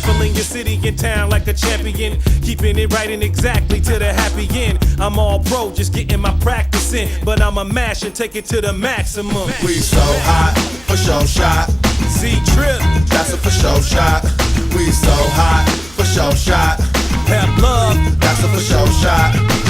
trampling your city and town like a champion, keeping it right and exactly to the happy end. I'm all pro, just getting my practice in, but I'ma mash and take it to the maximum. We so hot, for sure shot. Z-Trip, That's a for sure shot. We so hot, for sure shot. Pep Love, That's a for sure shot.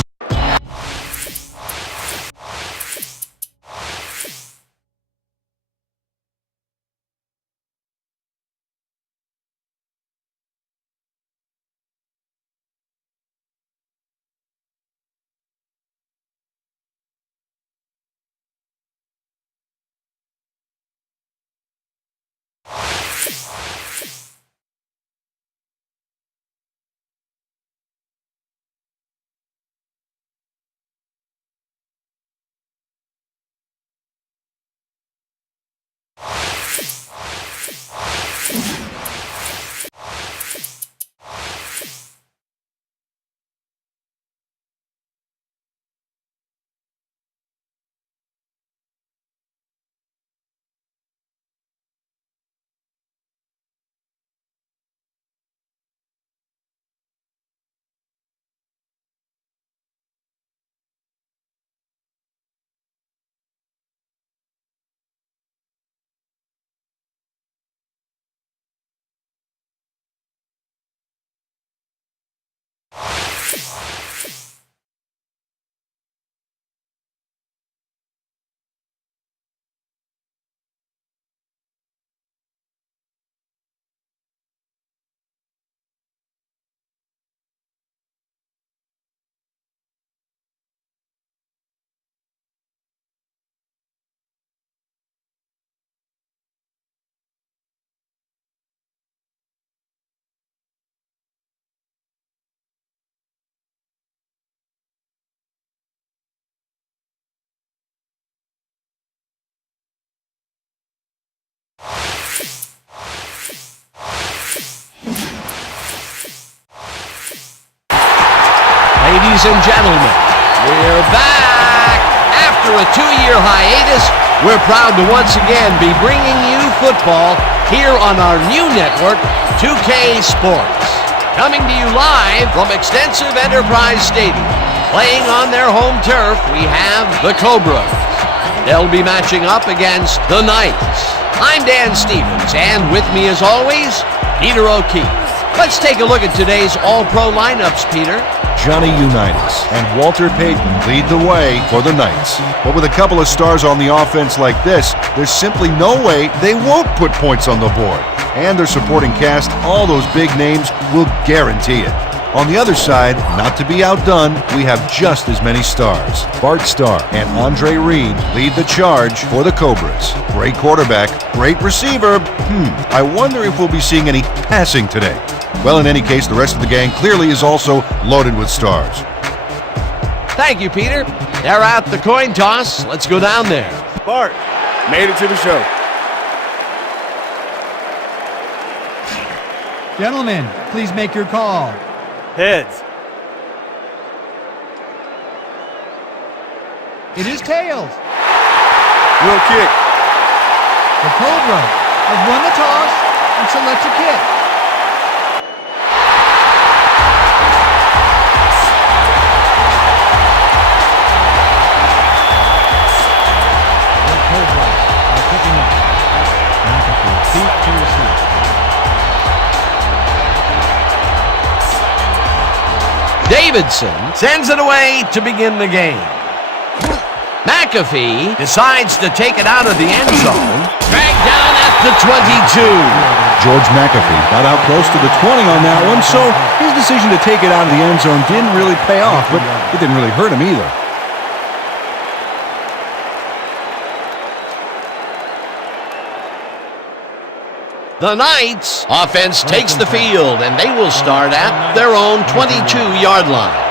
Ladies and gentlemen, we're back! After a 2-year hiatus, we're proud to once again be bringing you football here on our new network, 2K Sports. Coming to you live from Extensive Enterprise Stadium. Playing on their home turf, we have the Cobras. They'll be matching up against the Knights. I'm Dan Stevens, and with me as always, Peter O'Keefe. Let's take a look at today's All-Pro lineups, Peter. Johnny Unitas and Walter Payton lead the way for the Knights. But with a couple of stars on the offense like this, there's simply no way they won't put points on the board. And their supporting cast, all those big names, will guarantee it. On the other side, not to be outdone, we have just as many stars. Bart Starr and Andre Reed lead the charge for the Cobras. Great quarterback, great receiver. I wonder if we'll be seeing any passing today. Well, in any case, the rest of the gang clearly is also loaded with stars. Thank you, Peter. They're at the coin toss. Let's go down there. Bart, made it to the show. Gentlemen, please make your call. Heads. It is tails. We'll kick. The Cobras have won the toss and select a kick. The Cobras are picking up. McAfee, feet to receive. Davidson sends it away to begin the game. McAfee decides to take it out of the end zone. Dragged down at the 22. George McAfee got out close to the 20 on that one, so his decision to take it out of the end zone didn't really pay off, but it didn't really hurt him either. The Knights offense takes the field, and they will start at their own 22-yard line.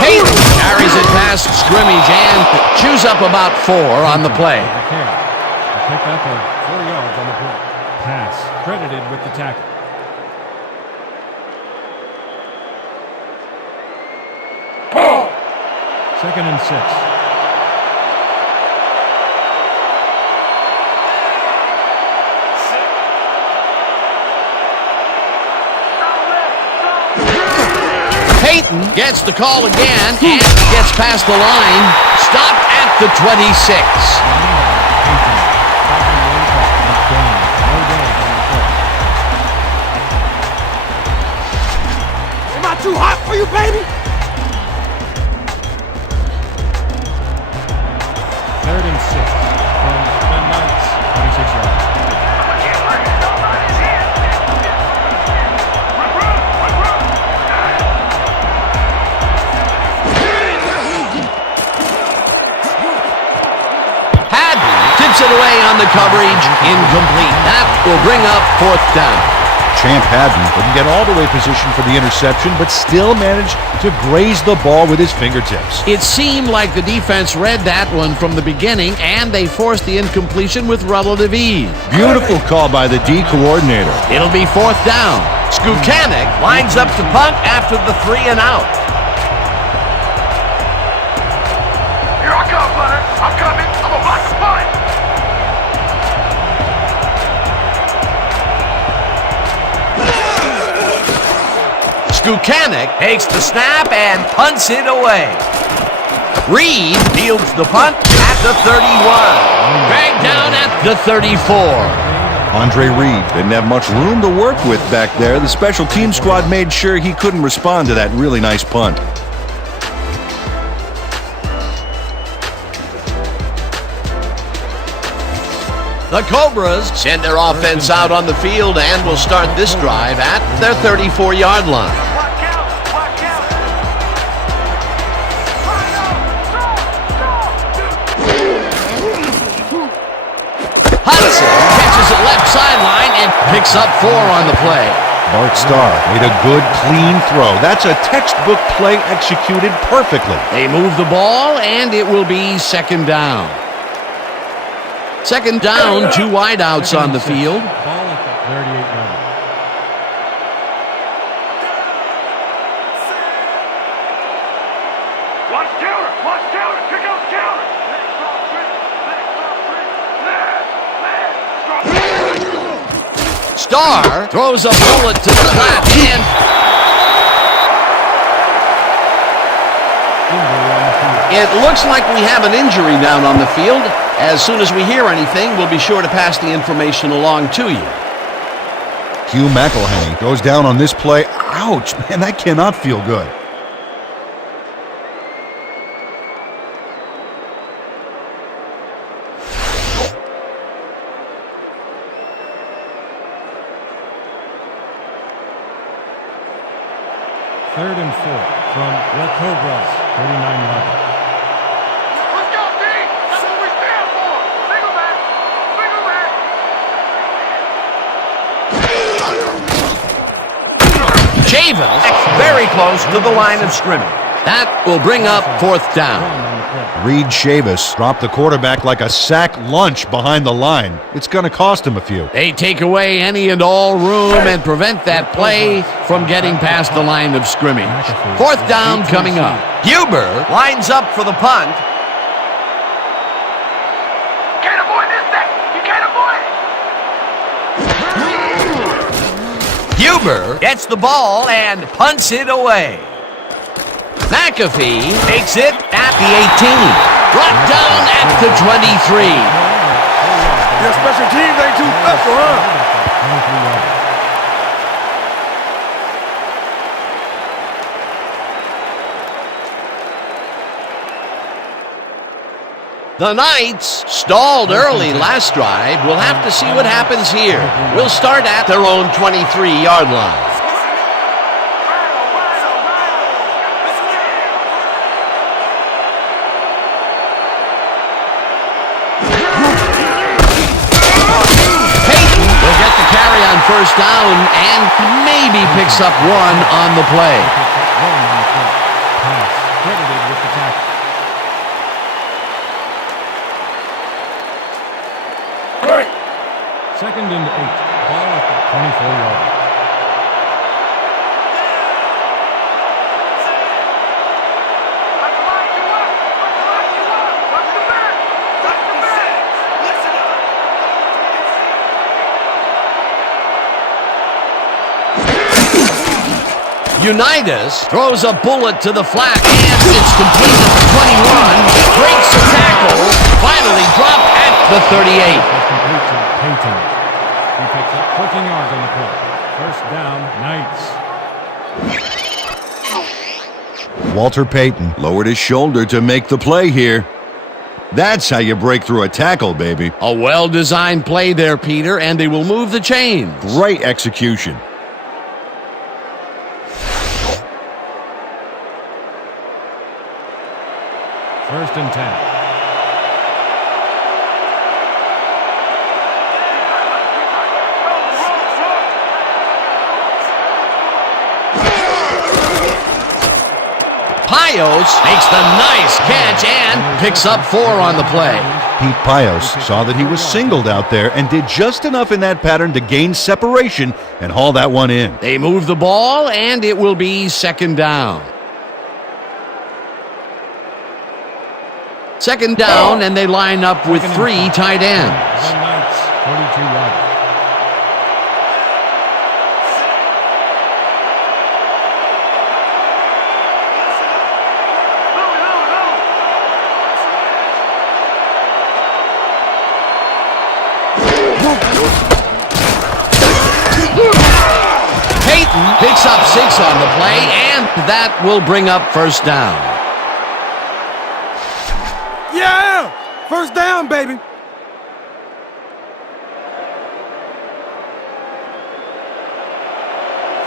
Payton carries it past scrimmage and chews up about 4 on the play. A pick up of 4 yards on the pass, credited with the tackle. Second and 6. Peyton gets the call again and gets past the line. Stopped at the 26. Am I too hot for you, baby? Third and 6 from the Knights, 26 yards. Tips it away on the coverage. Incomplete. That will bring up fourth down. Champ Haddon didn't get all the way positioned for the interception, but still managed to graze the ball with his fingertips. It seemed like the defense read that one from the beginning, and they forced the incompletion with relative ease. Beautiful call by the D coordinator. It'll be fourth down. Skukanik lines up to punt after the 3 and out. Here I come, Butter. I'm coming. I'm a block the punt. Skukanik takes the snap and punts it away. Reed fields the punt at the 31. Dragged down at the 34. Andre Reed didn't have much room to work with back there. The special team squad made sure he couldn't respond to that really nice punt. The Cobras send their offense out on the field and will start this drive at their 34-yard line. Hudson catches it left sideline and picks up 4 on the play. Bart Starr made a good, clean throw. That's a textbook play executed perfectly. They move the ball, and it will be second down. Second down, 2 wideouts on the field. Ball at the 38-yard. Watch counter. Watch counter. Pick up counter. Starr throws a bullet to the flat and it looks like we have an injury down on the field. As soon as we hear anything, we'll be sure to pass the information along to you. Hugh McElhenney goes down on this play. Ouch, man, that cannot feel good. Third and 4 from the Cobras, 39-yard. Let's go, D. That's what we stand for. Single back. Single back. Chavis very close to the line of scrimmage. That will bring up fourth down. Reed Chavis dropped the quarterback like a sack lunch behind the line. It's going to cost him a few. They take away any and all room and prevent that play from getting past the line of scrimmage. Fourth down coming up. Huber lines up for the punt. Can't avoid this thing. You can't avoid it. Huber gets the ball and punts it away. McAfee takes it at the 18. Brought down at the 23. Your special teams ain't too special, huh? The Knights stalled early last drive. We'll have to see what happens here. We'll start at their own 23-yard line. First down and maybe picks up 1 on the play. Pass credited with the tackle. Second and 8. Ball at the 24-yard. Unitas throws a bullet to the flat, and it's complete at the 21. Breaks the tackle, finally dropped at the 38. That's complete to Payton. He picks up 14 yards on the play. First down, Knights. Walter Payton lowered his shoulder to make the play here. That's how you break through a tackle, baby. A well-designed play there, Peter, and they will move the chains. Great execution. First and 10. Pios makes the nice catch and picks up 4 on the play. Pete Pios saw that he was singled out there and did just enough in that pattern to gain separation and haul that one in. They move the ball, and it will be second down. Second down, and they line up with 3 tight ends. The Knights, 42-yarder. Payton picks up 6 on the play, and that will bring up first down. Yeah! First down, baby.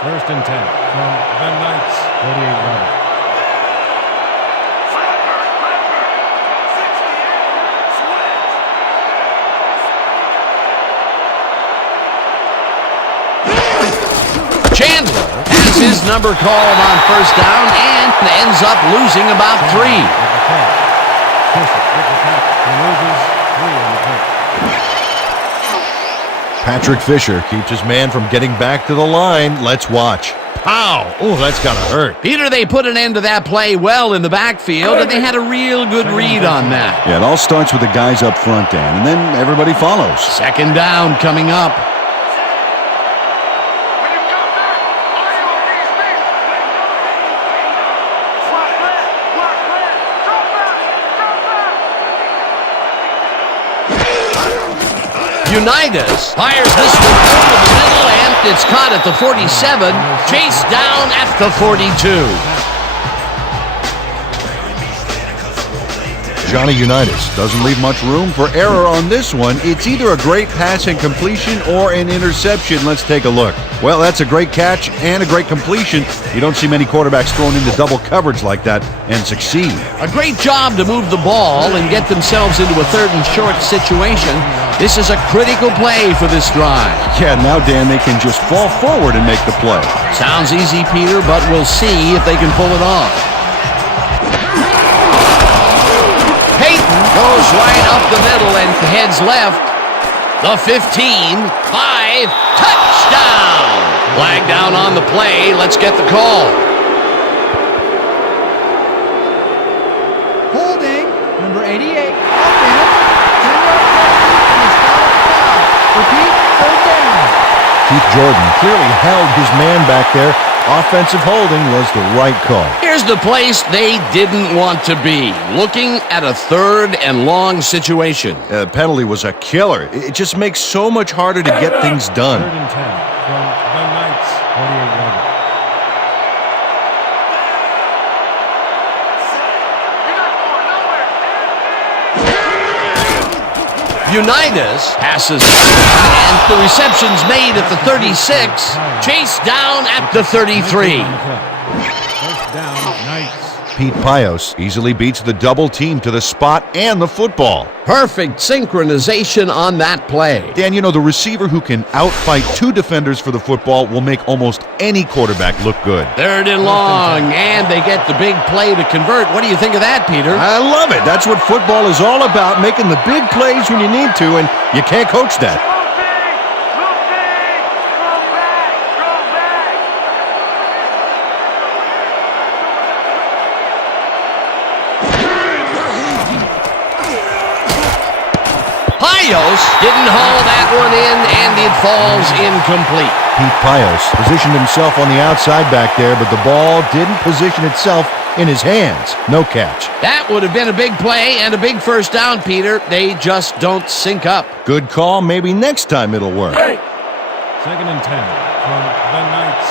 First and 10 from the Knights, 48-yarder. Chandler has his number called on first down and ends up losing about 3. Patrick Fisher keeps his man from getting back to the line. Let's watch. Pow! Oh, that's gotta hurt. Peter, they put an end to that play well in the backfield, and they had a real good read on that. Yeah, it all starts with the guys up front, Dan, and then everybody follows. Second down coming up. When you come back, are you on these feet? Block left, drop back. Unitas fires this one over the middle, and it's caught at the 47, chased down at the 42. Johnny Unitas doesn't leave much room for error on this one. It's either a great pass and completion or an interception. Let's take a look. Well, that's a great catch and a great completion. You don't see many quarterbacks thrown into double coverage like that and succeed. A great job to move the ball and get themselves into a third and short situation. This is a critical play for this drive. Yeah, now, Dan, they can just fall forward and make the play. Sounds easy, Peter, but we'll see if they can pull it off. Payton goes right up the middle and heads left. The 15, 5, touchdown! Flag down on the play. Let's get the call. Holding, number 88, offense, 10-yard penalty, and a foul. Repeat, third down. Keith Jordan clearly held his man back there. Offensive holding was the right call. Here's the place they didn't want to be. Looking at a third and long situation. The penalty was a killer. It just makes so much harder to get things done. Third and 10 from the Knights, 48-yarder. Unitas passes, and the reception's made at the 36, chased down at the 33. First down, Knights. Pete Pios easily beats the double team to the spot and the football. Perfect synchronization on that play. Dan, you know, the receiver who can outfight 2 defenders for the football will make almost any quarterback look good. Third and long, and they get the big play to convert. What do you think of that, Peter? I love it. That's what football is all about, making the big plays when you need to, and you can't coach that. Pios didn't haul that one in, and it falls incomplete. Pete Pios positioned himself on the outside back there, but the ball didn't position itself in his hands. No catch. That would have been a big play and a big first down, Peter. They just don't sync up. Good call. Maybe next time it'll work. Second and 10 from the Knights.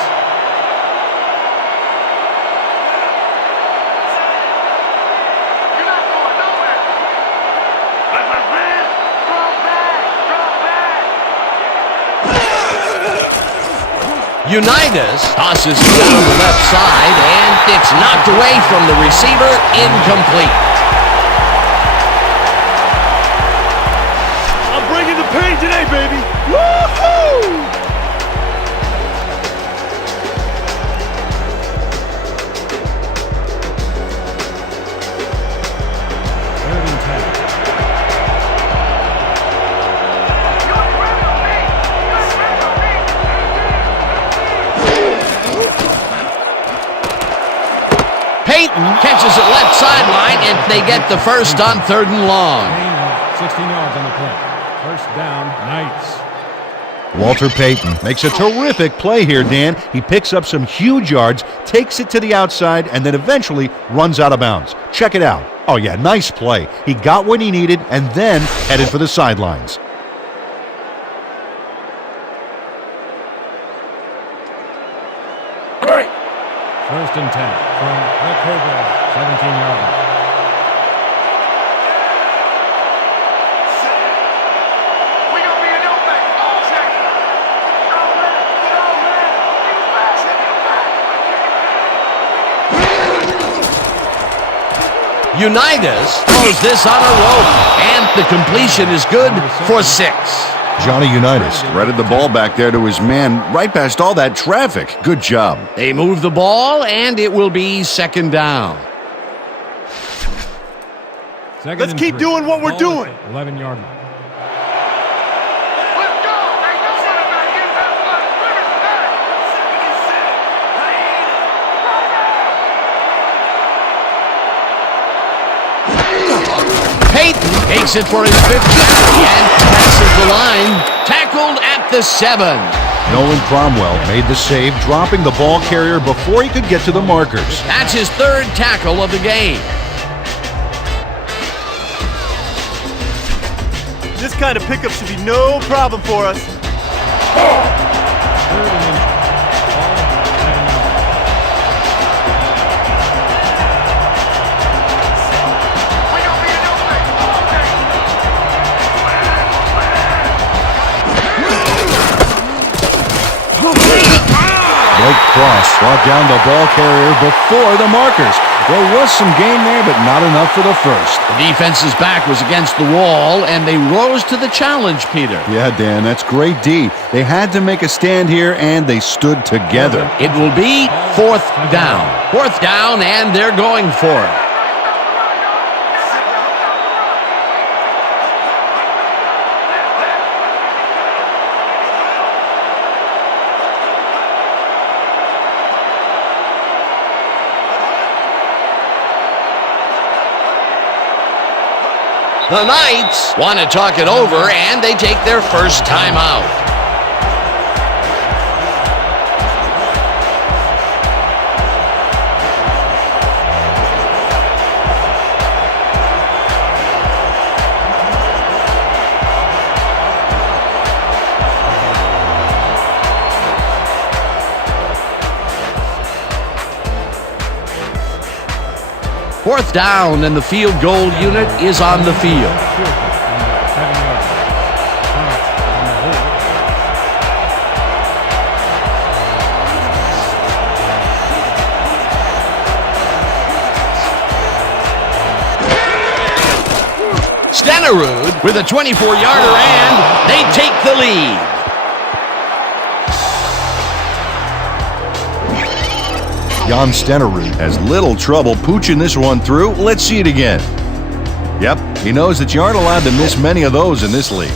You're not going nowhere. Let's man. Drop back. Drop back. Unitas tosses it down the left side, and it's knocked away from the receiver, incomplete. I'm bringing the pain today, baby. Woohoo! Third and 10. You're in front of me. You're in front of me. Peyton catches it left sideline, and they get the first on 3rd and long. Gain of 16 yards on the play. First down, Knights. Walter Payton makes a terrific play here, Dan. He picks up some huge yards, takes it to the outside, and then eventually runs out of bounds. Check it out. Oh, yeah, nice play. He got what he needed and then headed for the sidelines. First and 10 from the Cobras. 17-yard line. We gonna be in your face all day. Show left. You back. Unitas throws this on a rope, and the completion is good for 6. Johnny Unitas threaded the ball back there to his man right past all that traffic. Good job. They move the ball, and it will be 2nd down. Let's keep doing what we're doing. 11-yard line. Let's go. Ain't no running back in that line of scrimmage today. Peyton takes it for his 5th carry and passes the line. Tackled at the 7. Nolan Cromwell made the save, dropping the ball carrier before he could get to the markers. That's his 3rd tackle of the game. This kind of pickup should be no problem for us. 3rd and inches. Ball 7 yards. We gonna be in your face all day. Blake Cross brought down the ball carrier before the markers. There was some gain there, but not enough for the first. The defense's back was against the wall, and they rose to the challenge, Peter. Yeah, Dan, that's great D. They had to make a stand here, and they stood together. It will be 4th down. 4th down, and they're going for it. The Knights want to talk it over, and they take their first time out. Fourth down, and the field goal unit is on the field. Stenerud with a 24-yarder, and they take the lead. Jan Stenerud has little trouble pooching this one through. Let's see it again. Yep, he knows that you aren't allowed to miss many of those in this league.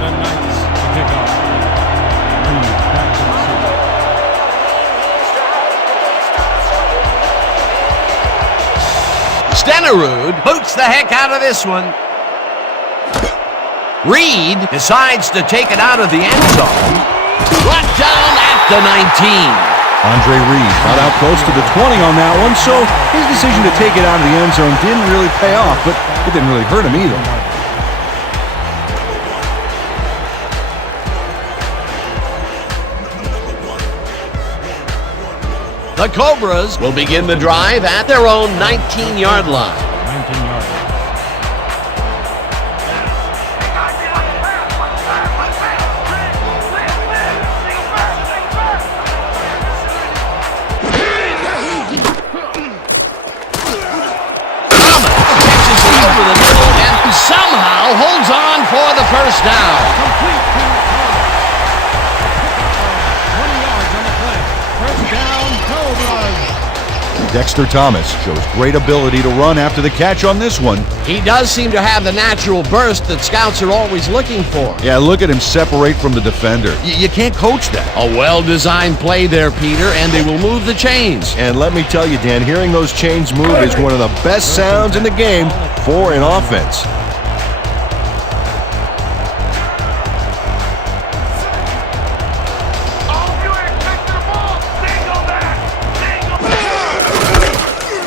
The Knights to kick off. Reed back to receive. Stenerud boots the heck out of this one. Reed decides to take it out of the end zone. Brought down at the 19. Andre Reed got out close to the 20 on that one, so his decision to take it out of the end zone didn't really pay off, but it didn't really hurt him either. The Cobras will begin the drive at their own 19-yard line. 19-yard line. Over the middle and somehow holds on for the first down. Complete to Cobras. 20 yards on the play. First down, Cobras. Dexter Thomas shows great ability to run after the catch on this one. He does seem to have the natural burst that scouts are always looking for. Yeah, look at him separate from the defender. You can't coach that. A well-designed play there, Peter, and they will move the chains. And let me tell you, Dan, hearing those chains move is one of the best sounds in the game for an offense.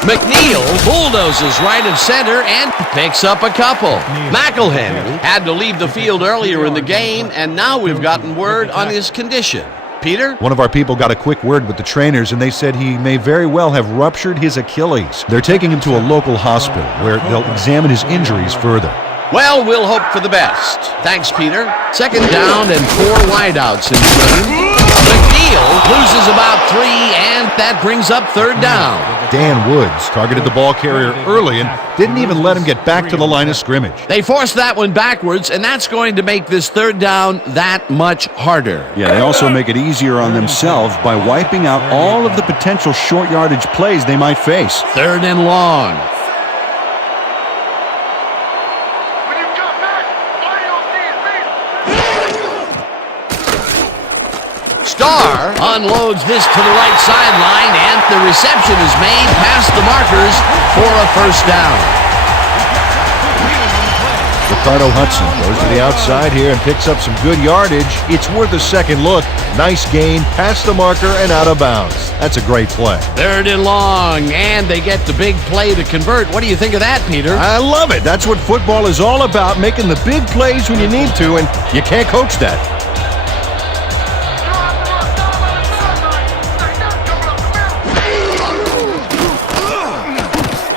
McNeil bulldozes right of center and picks up a couple. McElhenney had to leave the field earlier in the game, and now we've gotten word on his condition. Peter? One of our people got a quick word with the trainers, and they said he may very well have ruptured his Achilles. They're taking him to a local hospital where they'll examine his injuries further. Well, we'll hope for the best. Thanks, Peter. Second down and 4 wideouts in the game. McNeil loses about 3, and that brings up third down. Dan Woods targeted the ball carrier early and didn't even let him get back to the line of scrimmage. They forced that one backwards, and that's going to make this third down that much harder. Yeah, they also make it easier on themselves by wiping out all of the potential short yardage plays they might face. Third and long. When you come back, play your defense. Starr unloads this to the right sideline, and the reception is made past the markers for a first down. Ricardo Hudson goes to the outside here and picks up some good yardage. It's worth a second look. Nice gain, past the marker and out of bounds. That's a great play. Third and long, and they get the big play to convert. What do you think of that, Peter? I love it. That's what football is all about, making the big plays when you need to, and you can't coach that.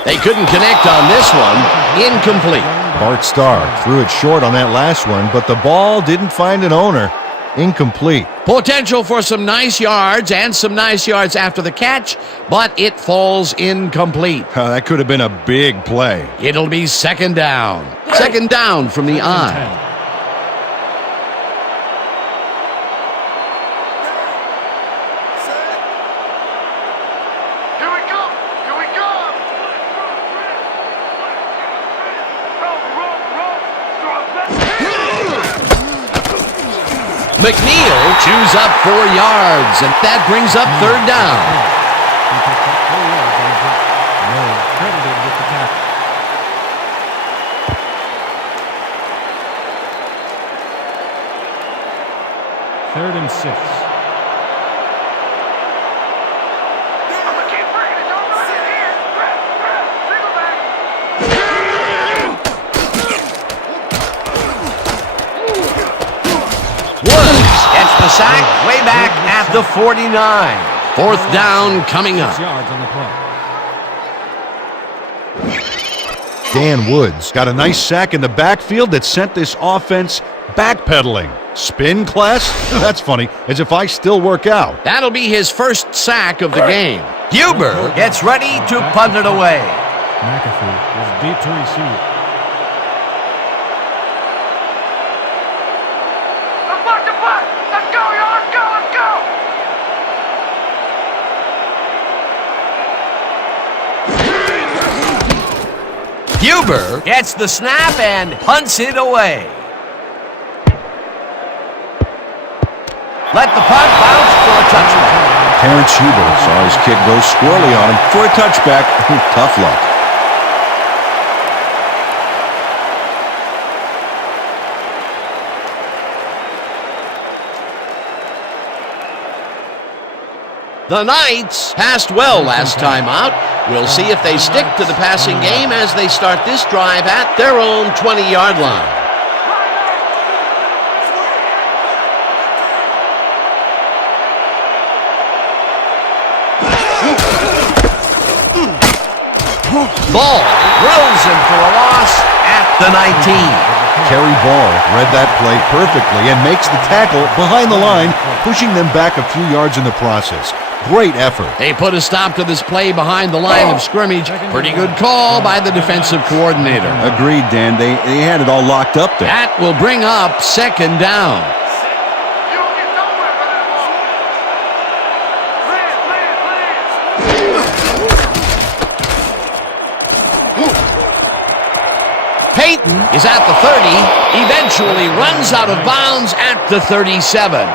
They couldn't connect on this one. Incomplete. Bart Starr threw it short on that last one, but the ball didn't find an owner. Incomplete. Potential for some nice yards and some nice yards after the catch, but it falls incomplete. That could have been a big play. It'll be second down. Second down from the eye. Here we go. Here we go. McNeil chews up 4 yards, and that brings up third down. He picked up 4 yards on the play. Miller credited with the tackle. Third and 6. I'ma keep bringing it. Don't run it here. Single back. Woods gets the sack way back at the 49. Fourth down coming up. 6 yards on the play. Dan Woods got a nice sack in the backfield that sent this offense backpedaling. Spin class? That's funny, as if I still work out. That'll be his first sack of the game. Huber gets ready to punt it away. McAfee is deep to receive. Let's block the punt. Let's go, y'all. Let's go. Let's go. Huber gets the snap and punts it away. Let the punt bounce for a touchback. Terrence Huber saw his kick go squirrely on him for a touchback. Tough luck. The Knights passed well last time out. We'll see if they stick to the passing game as they start this drive at their own 20-yard line. Ball drills him for a loss at the 19. Terry Ball read that play perfectly and makes the tackle behind the line, pushing them back a few yards in the process. Great effort. They put a stop to this play behind the line of scrimmage. Pretty good call by the defensive coordinator. Agreed, Dan. They had it all locked up there. That will bring up second down. You don't get nowhere with that ball. Peyton is at the 30, eventually runs out of bounds at the 37.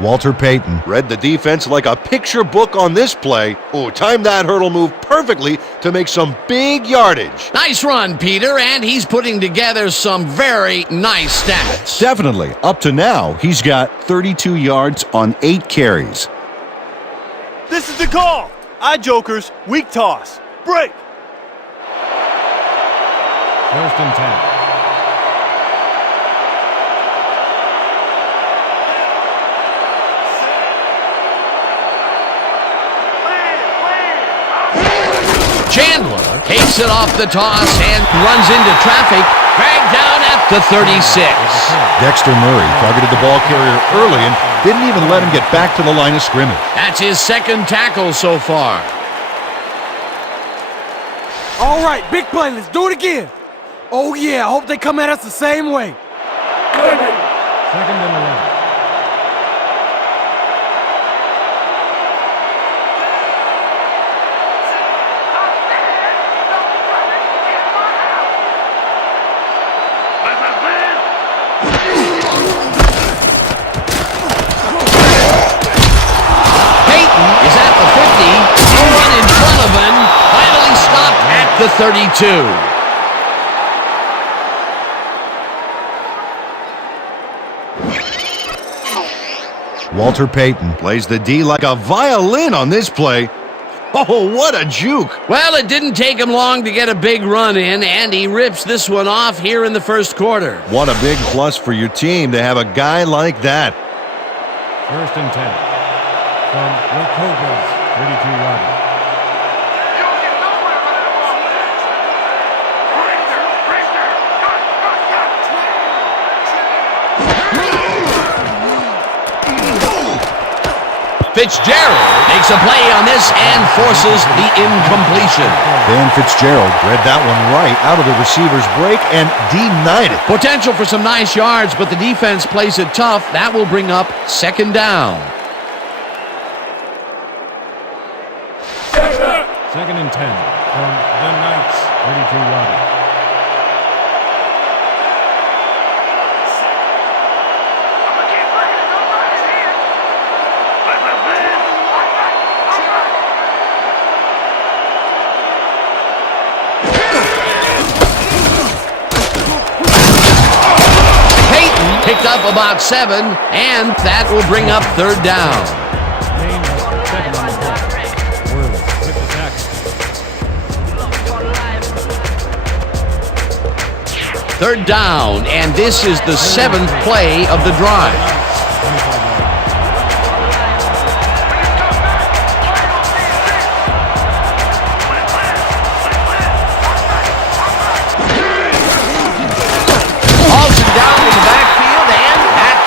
Walter Payton read the defense like a picture book on this play. Oh, timed that hurdle move perfectly to make some big yardage. Nice run, Peter, and he's putting together some very nice stats. Definitely. Up to now, he's got 32 yards on 8 carries. This is the call. Eye jokers, weak toss. Break. First and 10. Chandler takes it off the toss and runs into traffic, dragged down at the 36. Dexter Murray targeted the ball carrier early and didn't even let him get back to the line of scrimmage. That's his second tackle so far. All right, big play. Let's do it again. Oh, yeah. I hope they come at us the same way. Second and 11. The 32. Walter Payton plays the D like a violin on this play. Oh, what a juke. Well, it didn't take him long to get a big run in, and he rips this one off here in the first quarter. What a big plus for your team to have a guy like that. First and 10 from the Cobras, 32-yard. Fitzgerald makes a play on this and forces the incompletion. Dan Fitzgerald read that one right out of the receiver's break and denied it. Potential for some nice yards, but the defense plays it tough. That will bring up second down. Second and 10 from the Knights, 32-yard. Picked up about 7, and that will bring up third down. Gain of 7 on the play. Worley with the tackle. Third down, and this is the 7th play of the drive.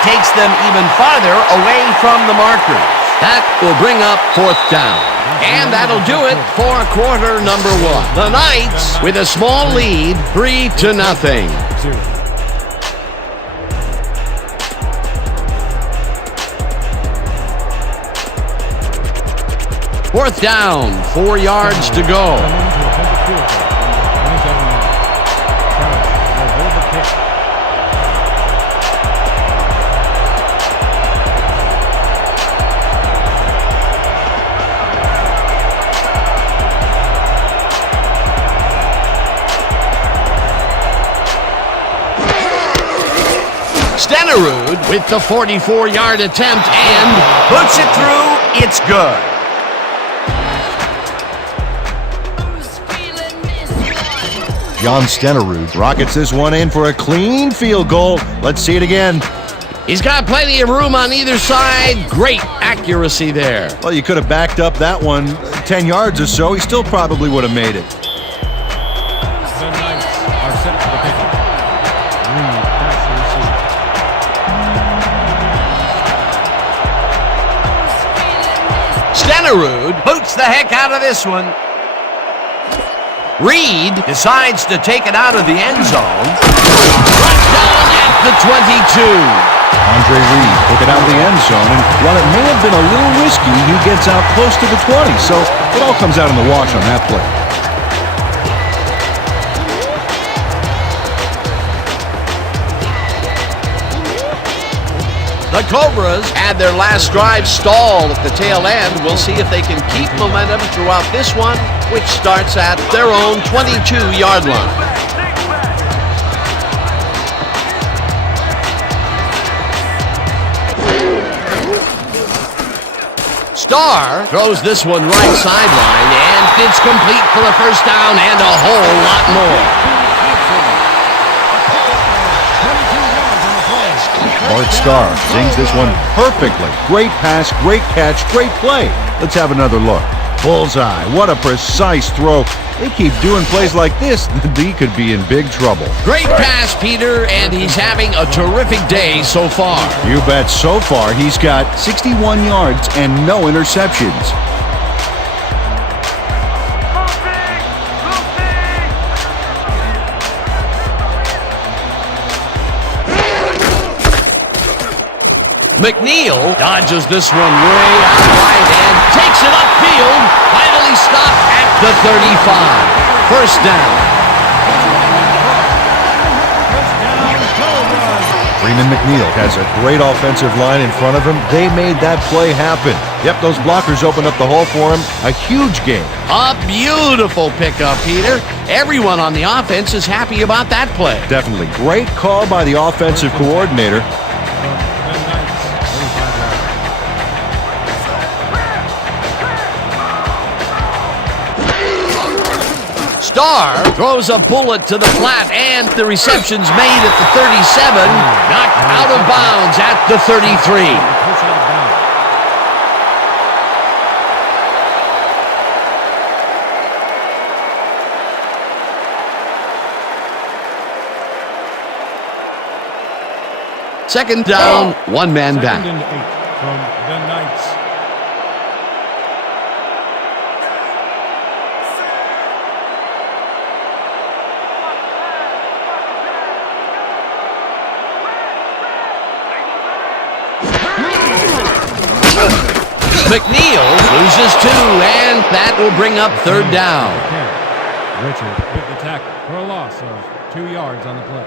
Takes them even farther away from the marker. That will bring up fourth down. And that'll do it for quarter number 1. The Knights with a small lead, 3-0. Fourth down, 4 yards to go. Stenerud with the 44-yard attempt and puts it through. It's good. Jan Stenerud rockets this one in for a clean field goal. Let's see it again. He's got plenty of room on either side. Great accuracy there. Well, you could have backed up that one 10 yards or so. He still probably would have made it. The Knights are set for the kickoff. Reed pass to receive. Stenerud boots the heck out of this one. Reed decides to take it out of the end zone. Touchdown at the 22. Andre Reed took it out of the end zone, and while it may have been a little risky, he gets out close to the 20, so it all comes out in the wash on that play. The Cobras had their last drive stalled at the tail end. We'll see if they can keep momentum throughout this one, which starts at their own 22-yard line. Starr throws this one right sideline, and it's complete for a first down and a whole lot more. Bart Starr sings this one perfectly. Great pass, great catch, great play. Let's have another look. Bullseye. What a precise throw. They keep doing plays like this, the D could be in big trouble. Great pass, Peter, and he's having a terrific day so far. You bet. So far, he's got 61 yards and no interceptions. McNeil dodges this one way out wide and takes it upfield. Finally stopped at the 35. First down. Freeman McNeil has a great offensive line in front of him. They made that play happen. Yep, those blockers opened up the hole for him. A huge gain. A beautiful pickup, Peter. Everyone on the offense is happy about that play. Definitely. Great call by the offensive coordinator. Starr throws a bullet to the flat, and the reception's made at the 37, knocked out of bounds at the 33. Second down, one man back. Second and 8 from the Knights. McNeil loses 2, and that will bring up third down. Richard with the tackle for a loss of 2 yards on the play.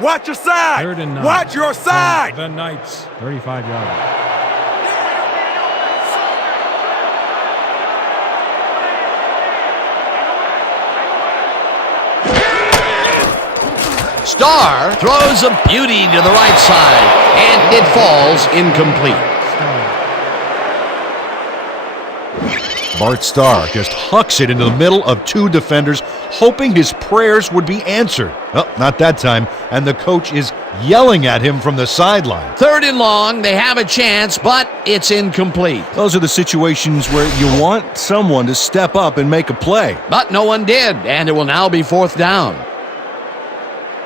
Watch your side! Third and 9. Watch your side! The Knights, 35-yard. Starr throws a beauty to the right side, and it falls incomplete. Bart Starr just hucks it into the middle of 2 defenders, hoping his prayers would be answered. Oh, not that time, and the coach is yelling at him from the sideline. Third and long, they have a chance, but it's incomplete. Those are the situations where you want someone to step up and make a play. But no one did, and it will now be fourth down.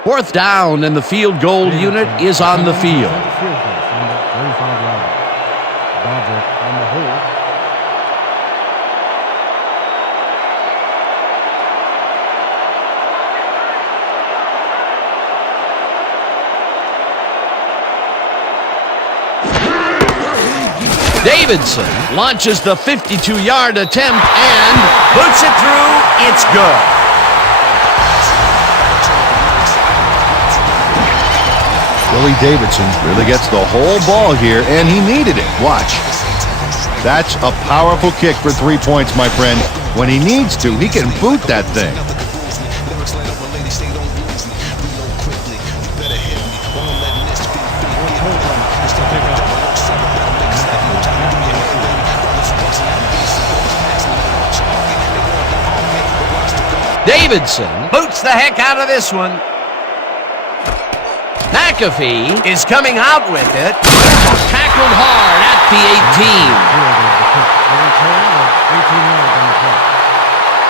Fourth down, and the field goal unit is on the field. Field goal from the 35-yard. Broderick on the hold. Davidson launches the 52-yard attempt and puts it through. It's good. Willie Davidson really gets the whole ball here, and he needed it. Watch. That's a powerful kick for 3 points, my friend. When he needs to, he can boot that thing. Davidson boots the heck out of this one. McAfee is coming out with it. Tackled hard at the 18. A return of 18 yards on the play.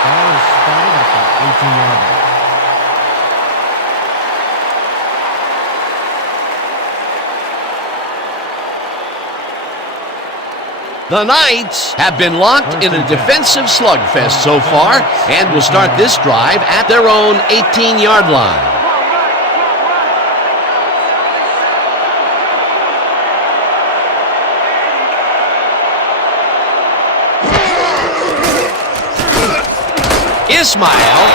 Ball is spotted at the 18-yard line. The Knights have been locked in a defensive slugfest so far and will start this drive at their own 18-yard line. Ismail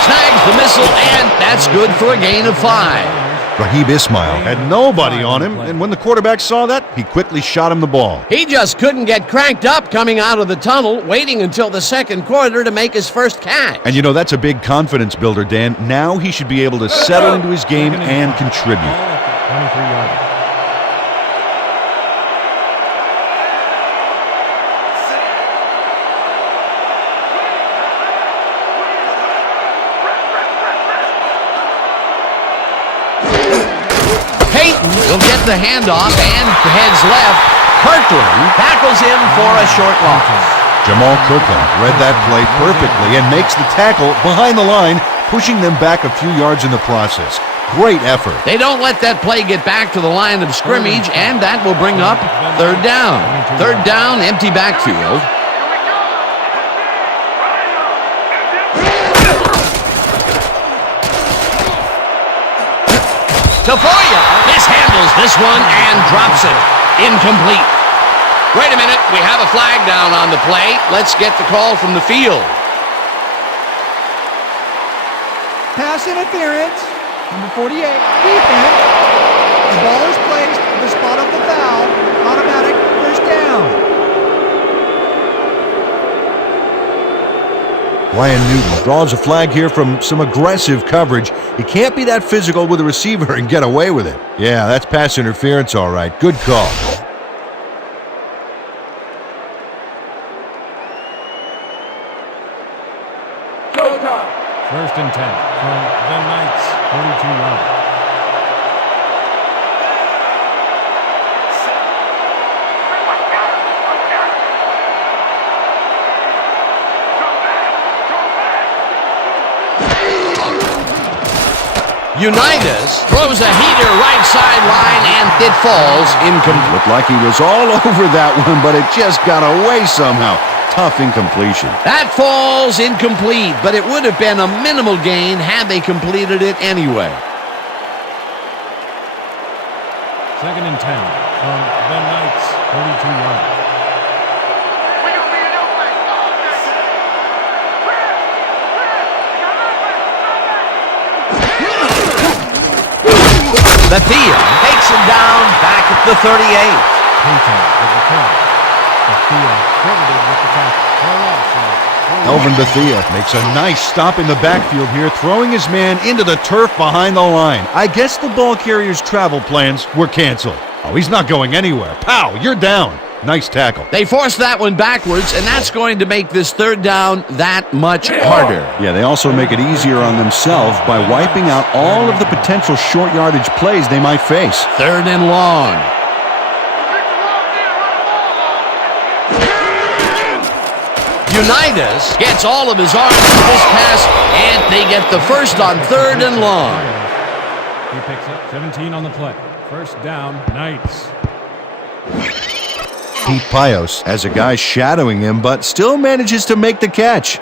tags the missile, and that's good for a gain of 5. Raheem Ismail had nobody on him, and when the quarterback saw that, he quickly shot him the ball. He just couldn't get cranked up coming out of the tunnel, waiting until the second quarter to make his first catch. And you know, that's a big confidence builder, Dan. Now he should be able to settle into his game and contribute. 23-yard line. Will get the handoff and heads left. Kirkland tackles him for a short loss. Jamal Kirkland read that play perfectly and makes the tackle behind the line, pushing them back a few yards in the process. Great effort. They don't let that play get back to the line of scrimmage, and that will bring up third down. Third down, empty backfield. Tafoya mishandles this one and drops it. Incomplete. Wait a minute, we have a flag down on the play. Let's get the call from the field. Pass interference, number 48, defense. The ball is placed at the spot of the foul. Automatic first down. Ryan Newton draws a flag here from some aggressive coverage. He can't be that physical with a receiver and get away with it. Yeah, that's pass interference, all right. Good call. First and 10 from the Knights, 42-yard line. Unitas throws a heater right sideline, and it falls incomplete. Looked like he was all over that one, but it just got away somehow. Tough incompletion. That falls incomplete, but it would have been a minimal gain had they completed it anyway. Second and 10 from the Knights, 42-yard line. Bethia takes him down back at the 38. Payton with the carry. Bethia credited with the tackle. Elvin Bethia makes a nice stop in the backfield here, throwing his man into the turf behind the line. I guess the ball carrier's travel plans were canceled. Oh, he's not going anywhere. Pow, you're down. Nice tackle. They force that one backwards, and that's going to make this third down that much harder. Yeah, they also make it easier on themselves by wiping out all of the potential short yardage plays they might face. Third and long. Unitas gets all of his arms with this pass, and they get the first on third and long. He picks up 17 on the play. First down, Knights. Pete Pios has a guy shadowing him, but still manages to make the catch.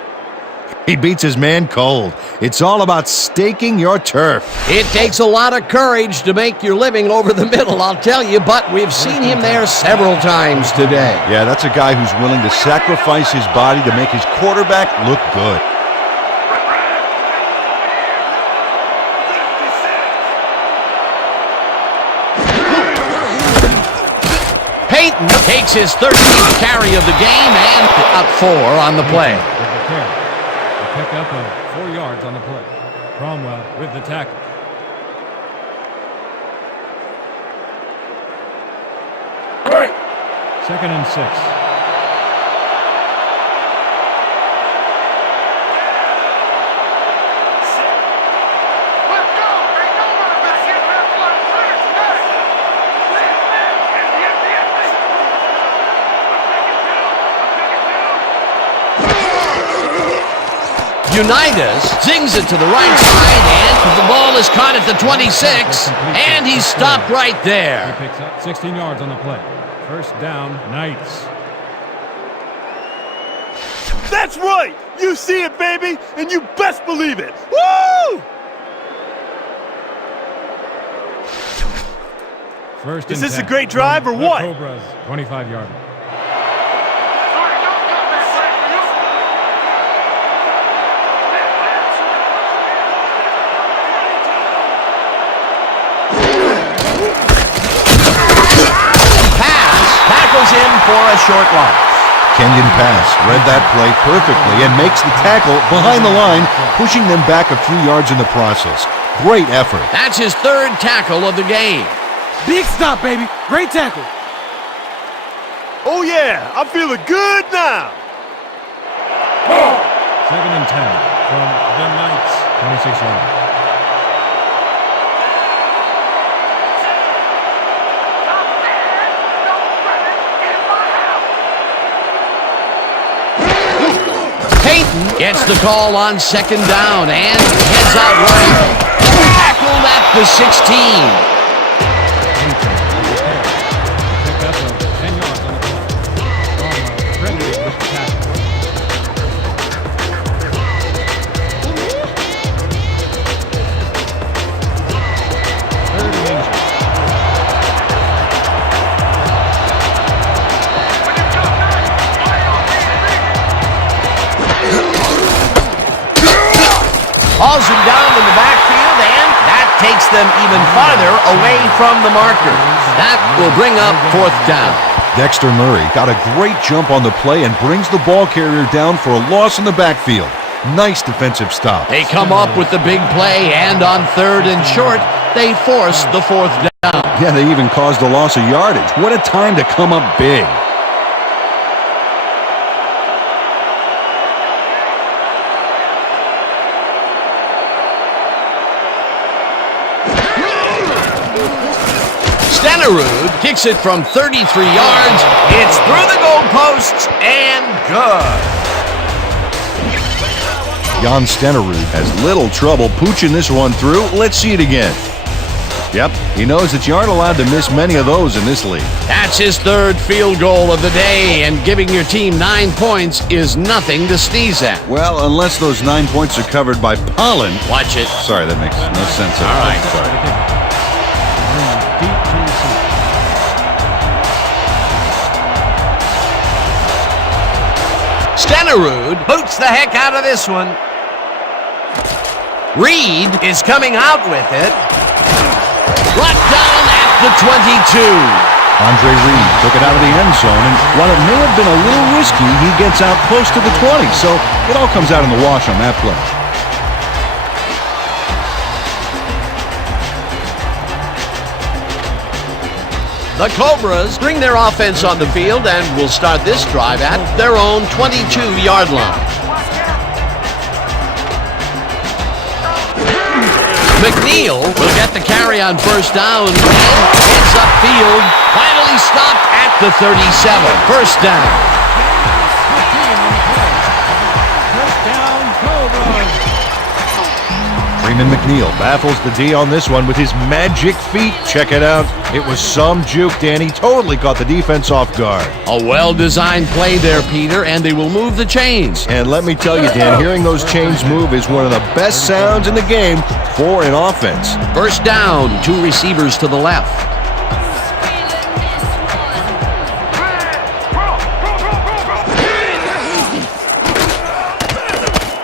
He beats his man cold. It's all about staking your turf. It takes a lot of courage to make your living over the middle, I'll tell you, but we've seen him there several times today. Yeah, that's a guy who's willing to sacrifice his body to make his quarterback look good. Payton takes his 13th carry of the game and got 4 on the play. With the carry. A pickup of 4 yards on the play. Cromwell with the tackle. Second and 6. Unitas zings it to the right side, and the ball is caught at the 26, and he's stopped right He there. picks up 16 yards on the play. First down, Knights. That's right! You see it, baby, and you best believe it. Woo! First Is and this a 10 great drive or from the what? Cobras, 25-yard line. Pass tackles him for a short loss. Kenyon Pass read that play perfectly and makes the tackle behind the line, pushing them back a few yards in the process. Great effort. That's his third tackle of the game. Big stop, baby. Great tackle. Oh yeah, I'm feeling good now. Second and 10 from the Knights, 26 yards. Peyton gets the call on second down and heads out right. Tackled at the 16. Pick up of 10 yards on the play. Cromwell credited with the tackle. Third and injury. Hauls him down in the backfield, and that takes them even farther away from the marker. That will bring up fourth down. Dexter Murray got a great jump on the play and brings the ball carrier down for a loss in the backfield. Nice defensive stop. They come up with the big play, and on third and short, they force the fourth down. Yeah, they even caused a loss of yardage. What a time to come up big. Stenerud kicks it from 33 yards. It's through the goalposts and good. Jan Stenerud has little trouble pooching this one through. Let's see it again. Yep, he knows that you aren't allowed to miss many of those in this league. That's his third field goal of the day, and giving your team 9 points is nothing to sneeze at. Well, unless those 9 points are covered by pollen. Watch it. Sorry, that makes no sense. All right. Sorry. Deep to receive. Stenerud boots the heck out of this one. Reed is coming out with it. Brought down at the 22. Andre Reed took it out of the end zone, and while it may have been a little risky, he gets out close to the 20, so it all comes out in the wash on that play. The Cobras bring their offense on the field and will start this drive at their own 22-yard line. McNeil will get the carry on first down and heads upfield. Finally stopped at the 37. First down. 15 on the play. First down, Cobras. Freeman McNeil baffles the D on this one with his magic feet. Check it out. It was some juke, Danny. Totally caught the defense off guard. A well-designed play there, Peter, and they will move the chains. And let me tell you, Dan, hearing those chains move is one of the best sounds in the game for an offense. First down, 2 receivers to the left.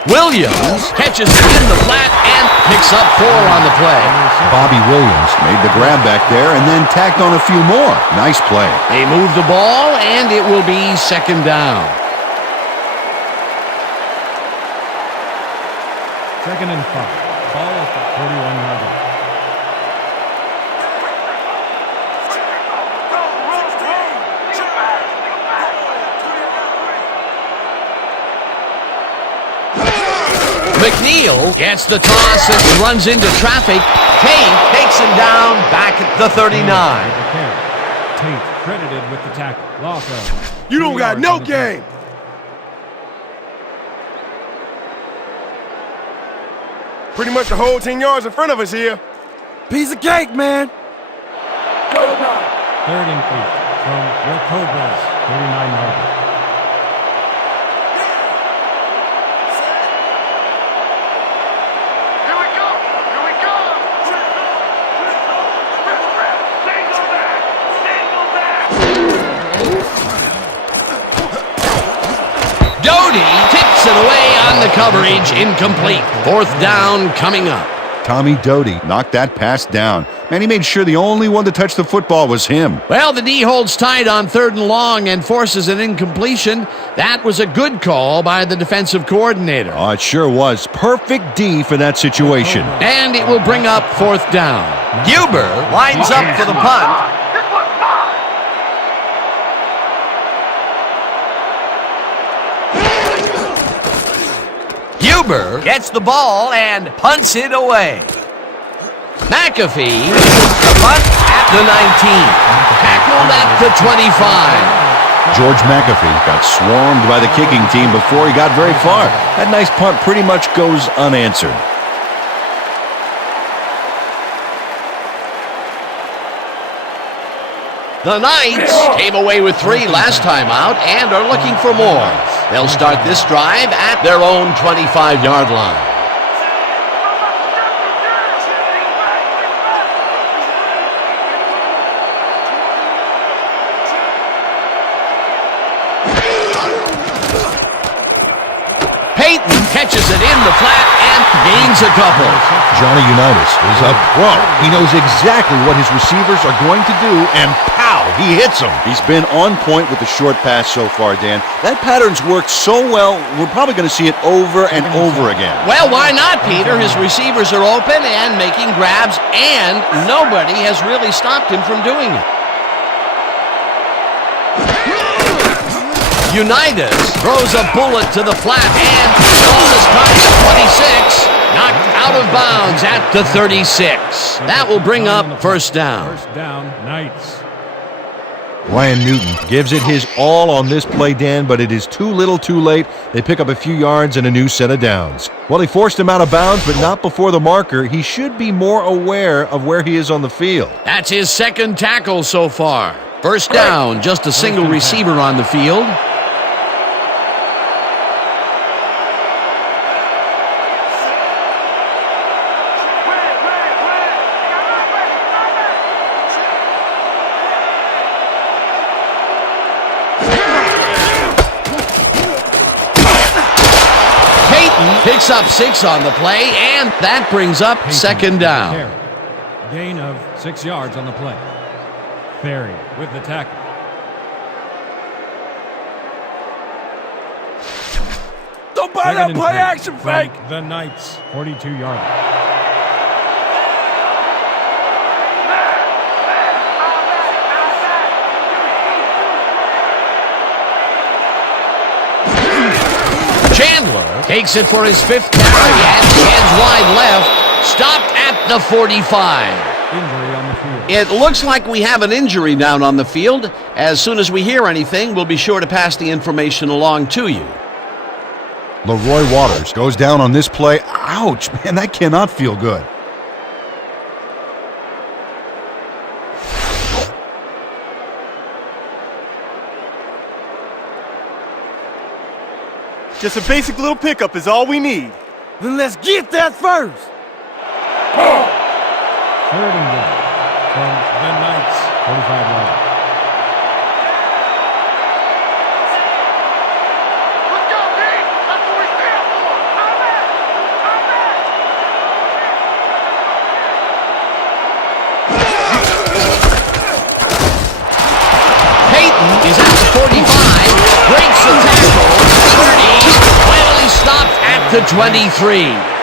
Williams catches it in the flat and picks up 4 on the play. Bobby Williams made the grab back there and then tacked on a few more. Nice play. They move the ball, and it will be second down. Second and 5. Ball at the 41-yard line. McNeil gets the toss and runs into traffic. Tate takes him down back at the 39. Tate credited with the tackle. Loss of You don't got 2 no yards on the play. game. Pretty much a whole 10 yards in front of us here. Piece of cake, man. 3rd and 8 from your Cobras, 39-yarder. Here we go. Here we go. Single back. Single back. Doty tips it away on the coverage, incomplete. 4th down coming up. Tommy Doty knocked that pass down. Man, he made sure the only one to touch the football was him. Well, the D holds tight on 3rd and long and forces an incompletion. That was a good call by the defensive coordinator. Oh, it sure was. Perfect D for that situation. And it will bring up 4th down. Huber lines up for the punt. This one's mine. Huber gets the ball and punts it away. McAfee the punt at the 19. Tackled at the 25. George McAfee got swarmed by the kicking team before he got very far. That nice punt pretty much goes unanswered. The Knights came away with 3 last time out and are looking for more. They'll start this drive at their own 25-yard line. Peyton catches it in the flat and gains a couple. Johnny Unitas is a pro. He knows exactly what his receivers are going to do, and pow, he hits them. He's been on point with the short pass so far, Dan. That pattern's worked so well, we're probably going to see it over and over again. Well, why not, Peter? His receivers are open and making grabs, and nobody has really stopped him from doing it. Unitas throws a bullet to the flat, and ball is caught at 26. Knocked out of bounds at the 36. That will bring up 1st down. 1st down, Knights. Ryan Newton gives it his all on this play, Dan, but it is too little too late. They pick up a few yards and a new set of downs. Well, he forced him out of bounds, but not before the marker. He should be more aware of where he is on the field. That's his 2nd tackle so far. 1st down, just a single receiver on the field. Picks up 6 on the play, and that brings up 2nd down. Gain of 6 yards on the play. Ferry with the tackle. Don't buy that play action fake. The Knights, 42-yarder. Chandler takes it for his 5th carry and heads wide left. Stopped at the 45. Injury on the field. It looks like we have an injury down on the field. As soon as we hear anything, we'll be sure to pass the information along to you. Leroy Waters goes down on this play. Ouch, man, that cannot feel good. Just a basic little pickup is all we need. Then let's get that first. 3rd and 1 from the Knights, 45-yarder. Let's go, D. That's what we stand for. I'm back. I'm back. Peyton is at the 45, breaks the tackle, 30, finally stopped at the 23.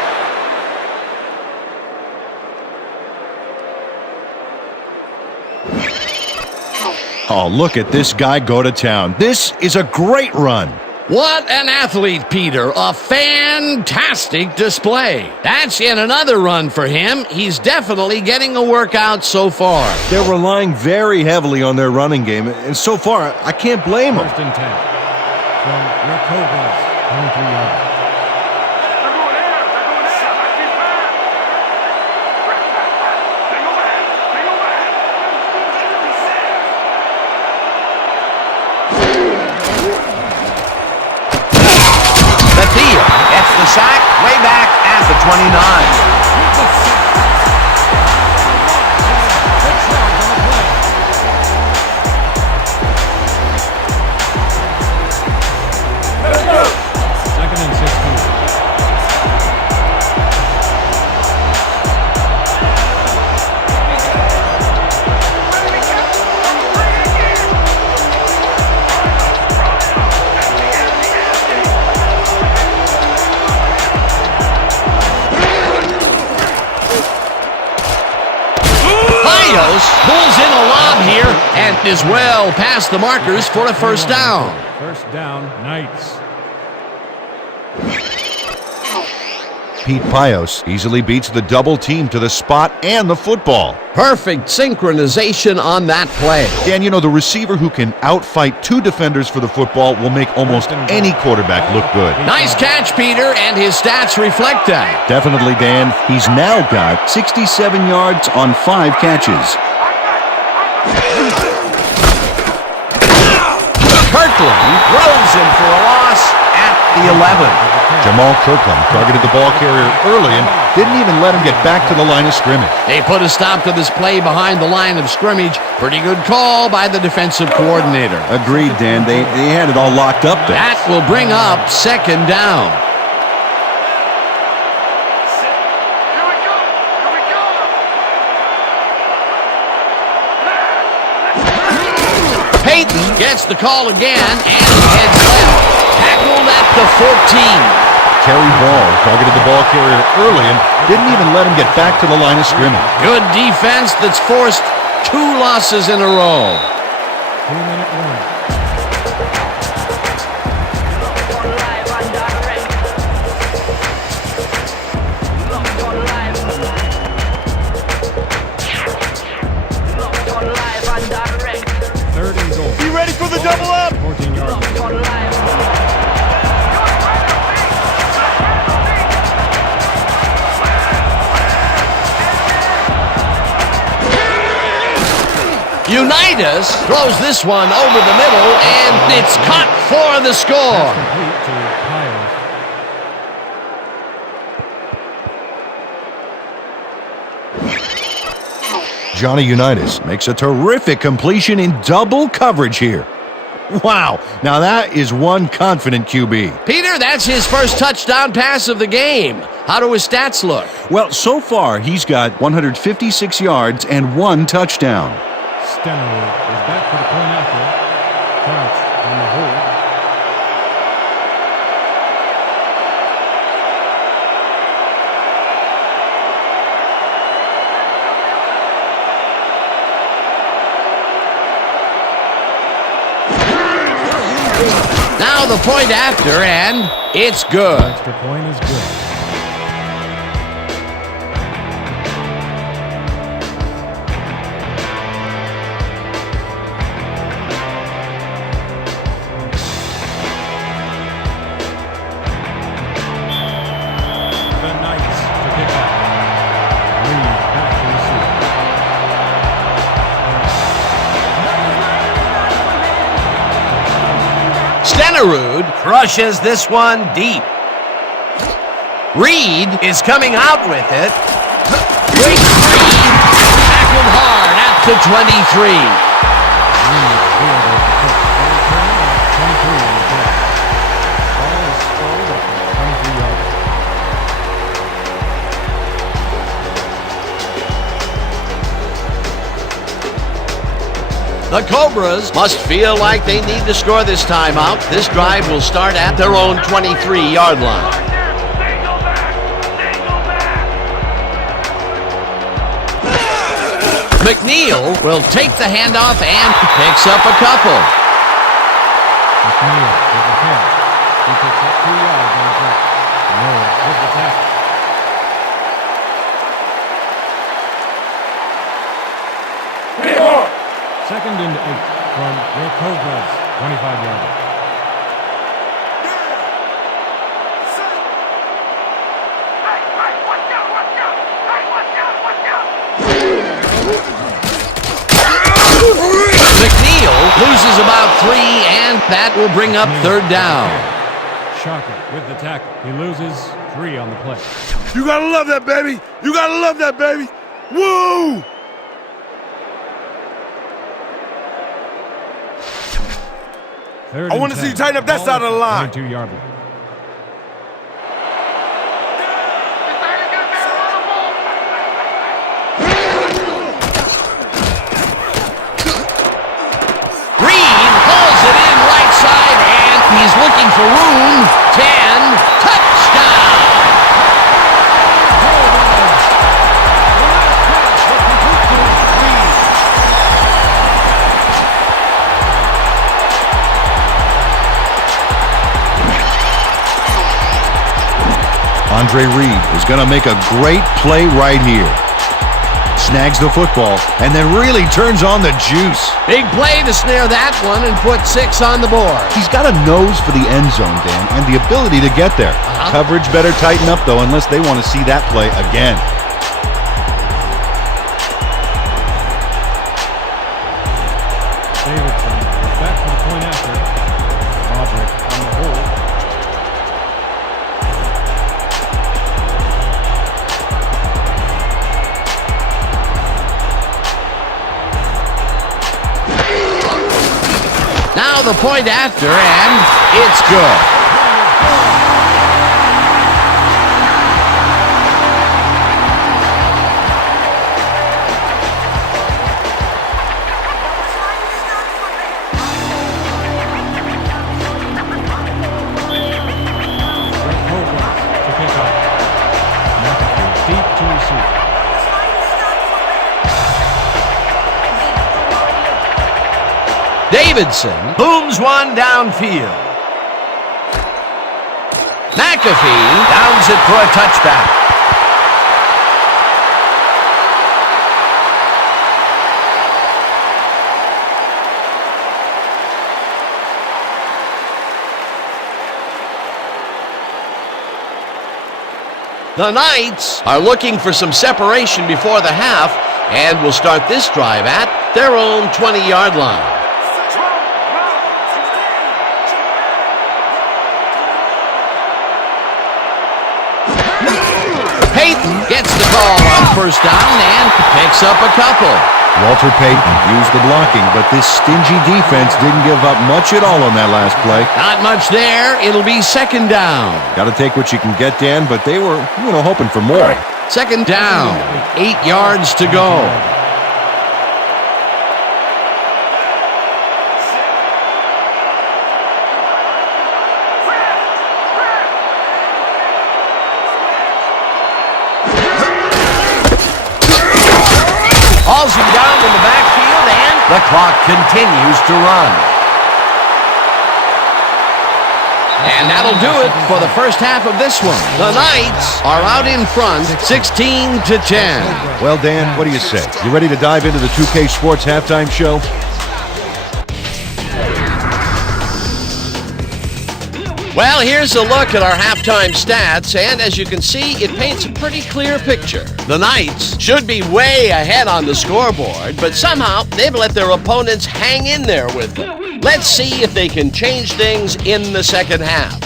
Oh, look at this guy go to town. This is a great run. What an athlete, Peter. A fantastic display. That's yet another run for him. He's definitely getting a workout so far. They're relying very heavily on their running game, and so far, I can't blame them. 1st and 10 from your Cobras, 23-yarder. They're going in. They're going in. I see fire. back at the 29. Second and 16. Pulls in a lob here and is well past the markers for a first down. First down, Knights. Pete Pios easily beats the double team to the spot and the football. Perfect synchronization on that play. Dan, you know, the receiver who can outfight two defenders for the football will make almost any quarterback look good. Nice catch, Peter, and his stats reflect that. Definitely, Dan. He's now got 67 yards on 5 catches. Kirkland throws him for a loss at the 11. Jamal Kirkland targeted the ball carrier early and didn't even let him get back to the line of scrimmage. They put a stop to this play behind the line of scrimmage. Pretty good call by the defensive coordinator. Agreed, Dan. They had it all locked up there. That will bring up second down. Peyton gets the call again and heads left. Tackled at the 14. Kerry Ball targeted the ball carrier early and didn't even let him get back to the line of scrimmage. Good defense that's forced 2 losses in a row. 2-minute warning. Third and goal. Be ready for the double up. 14 yards. Unitas throws this one over the middle, and it's caught for the score. Complete to Pios. Johnny Unitas makes a terrific completion in double coverage here. Wow, now that is one confident QB. Peter, that's his first touchdown pass of the game. How do his stats look? Well, so far he's got 156 yards and 1 touchdown. Stenner is back for the point after. Crouch on the hold. Now the point after, and it's good. Extra point is good. Stenerud crushes this one deep. Reed is coming out with it. Reed tackled hard at the 23. The Cobras must feel like they need to score this time out. This drive will start at their own 23-yard line. McNeil will take the handoff and picks up a couple. McNeil with the catch. He picks up 2 yards on the play. Miller with the tackle. Second and 8 from the Cobras, 25-yard. McNeil loses about 3, and that will bring up third down. Shocker with the tackle. He loses 3 on the play. You gotta love that, baby. You gotta love that, baby. Woo! Third I and want to see 10. you tighten up that Ball side of the at line. 22-yard line. Reed pulls it in right side, and he's looking for room. 10, touchdown! Andre Reed is going to make a great play right here. Snags the football and then really turns on the juice. Big play to snare that one and put 6 on the board. He's got a nose for the end zone, Dan, and the ability to get there. Coverage better tighten up, though, unless they want to see that play again. Davidson is back for the point after. Roderick on the hold. Now the point after, and it's good. Cobras to pick up. McAfee deep to receive. Davidson booms one downfield. McAfee downs it for a touchback. The Knights are looking for some separation before the half and will start this drive at their own 20-yard line. Payton gets the call on first down and picks up a couple. Walter Payton used the blocking, but this stingy defense didn't give up much at all on that last play. Not much there. It'll be second down. Got to take what you can get, Dan, but they were, hoping for more. Second down. 8 yards to go. Hauls him down in the backfield, and the clock continues to run. And that'll do it for the first half of this one. The Knights are out in front, 16-10. Well, Dan, what do you say? You ready to dive into the 2K Sports halftime show? Well, here's a look at our halftime stats, and as you can see, it paints a pretty clear picture. The Knights should be way ahead on the scoreboard, but somehow they've let their opponents hang in there with them. Let's see if they can change things in the second half.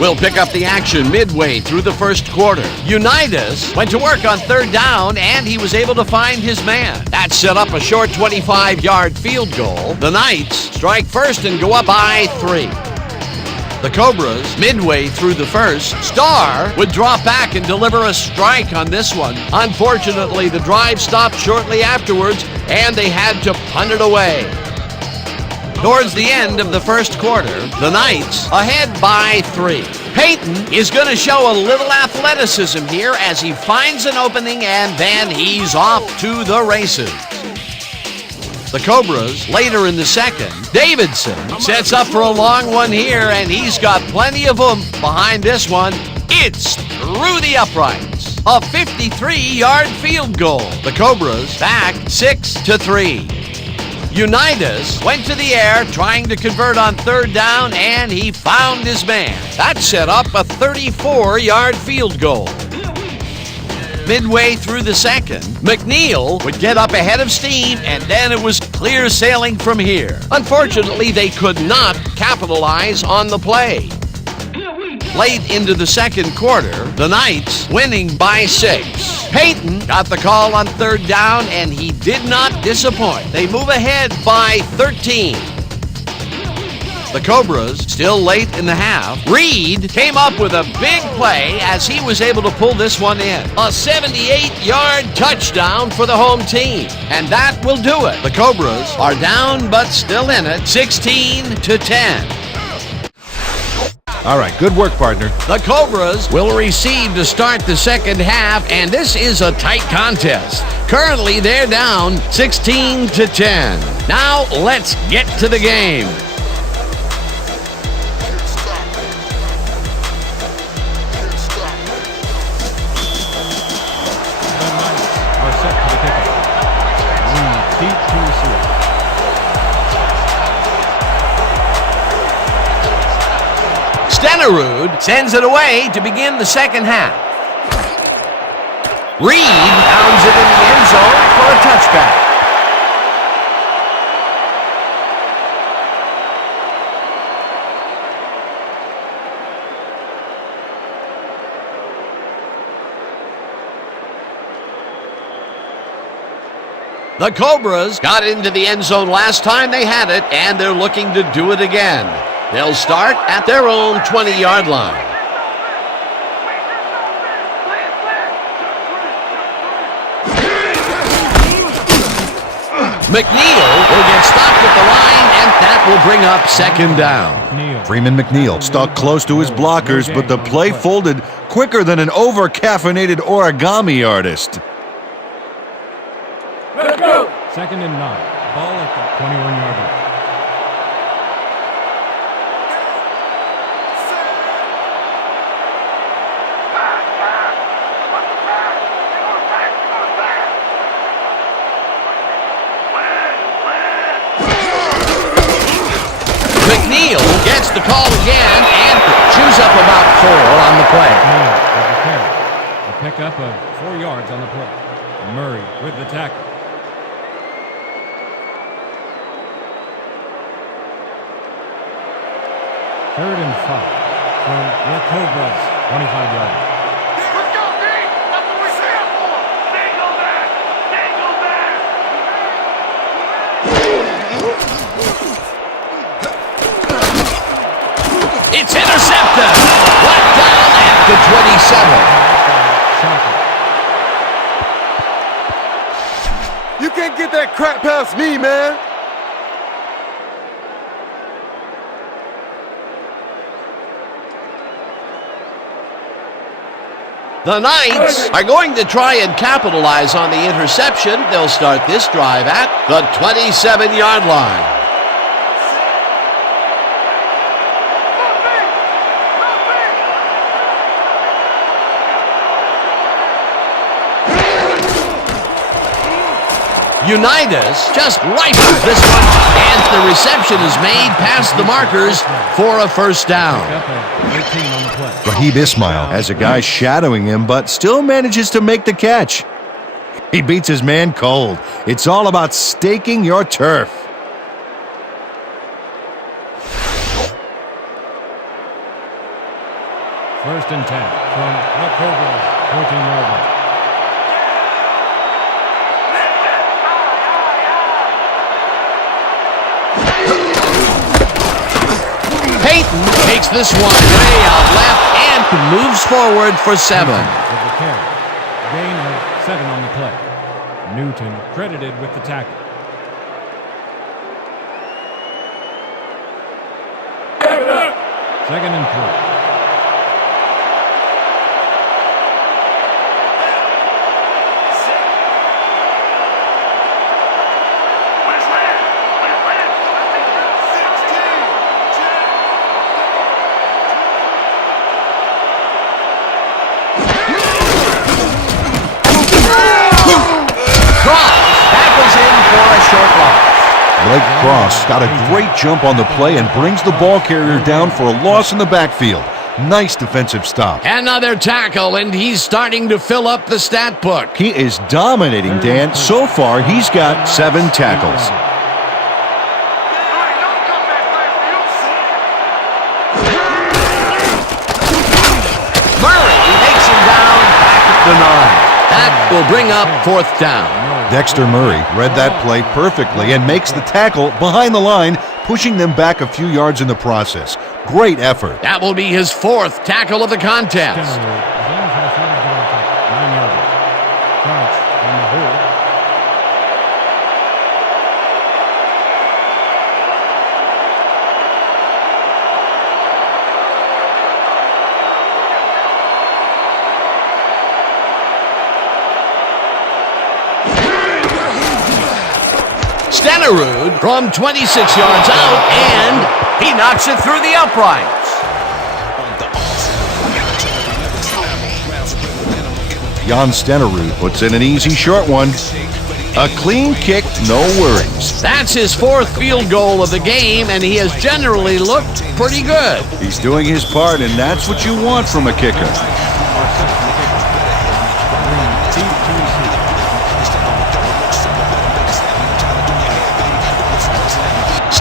We'll pick up the action midway through the first quarter. Unitas went to work on third down, and he was able to find his man. That set up a short 25-yard field goal. The Knights strike first and go up by 3. The Cobras, midway through the first, Starr would drop back and deliver a strike on this one. Unfortunately, the drive stopped shortly afterwards, and they had to punt it away. Towards the end of the first quarter, the Knights ahead by 3. Payton is going to show a little athleticism here as he finds an opening, and then he's off to the races. The Cobras, later in the second, Davidson sets up for a long one here, and he's got plenty of oomph behind this one. It's through the uprights. A 53-yard field goal. The Cobras back 6-3. Unitas went to the air trying to convert on third down, and he found his man. That set up a 34-yard field goal. Midway through the second, McNeil would get up ahead of steam, and then it was clear sailing from here. Unfortunately, they could not capitalize on the play. late into the second quarter, the Knights winning by 6. Peyton got the call on third down, and he did not disappoint. They move ahead by 13. The Cobras still late in the half. Reed came up with a big play as he was able to pull this one in. A 78-yard touchdown for the home team. And that will do it. The Cobras are down but still in it, 16-10. All right, good work, partner. The Cobras will receive to start the second half, and this is a tight contest. Currently, they're down 16-10. Now, let's get to the game. Stenerud sends it away to begin the second half. Reed pounds it in the end zone for a touchback. The Cobras got into the end zone last time they had it, and they're looking to do it again. They'll start at their own 20-yard line. McNeil will get stopped at the line, and that will bring up second down. Freeman McNeil stuck close to his blockers, but the play folded quicker than an over-caffeinated origami artist. Let's go. 2nd and 9. Ball at the 21-yard line. McNeil gets the call again and chews up about 4 on the play. With the carry. A pickup of 4 yards on the play. Murray with the tackle. Third and 5 from the Cobras, 25-yard line. Let's go, D! That's what we're here for! Dangle that! Dangle that! It's intercepted. Brought down at the 27. You can't get that crap past me, man. The Knights are going to try and capitalize on the interception. They'll start this drive at the 27-yard line. Unitas just rifles this one, and the reception is made past the markers for a first down. Raheem Ismail has a guy shadowing him, but still manages to make the catch. He beats his man cold. It's all about staking your turf. First and 10 from the Cobras, 14-yard line. Peyton takes this one way out left and moves forward for 7. With the carry. Gain of 7 on the play. Newton credited with the tackle. Second and 3. Blake Cross got a great jump on the play and brings the ball carrier down for a loss in the backfield. Nice defensive stop. Another tackle, and he's starting to fill up the stat book. He is dominating, Dan. So far, he's got 7 tackles. the 9. That will bring up 4th down. Dexter Murray read that play perfectly and makes the tackle behind the line, pushing them back a few yards in the process. Great effort. That will be his 4th tackle of the contest. Stenerud from 26 yards out, and he knocks it through the uprights. Jan Stenerud puts in an easy short one. A clean kick, no worries. That's his 4th field goal of the game, and he has generally looked pretty good. He's doing his part, and that's what you want from a kicker.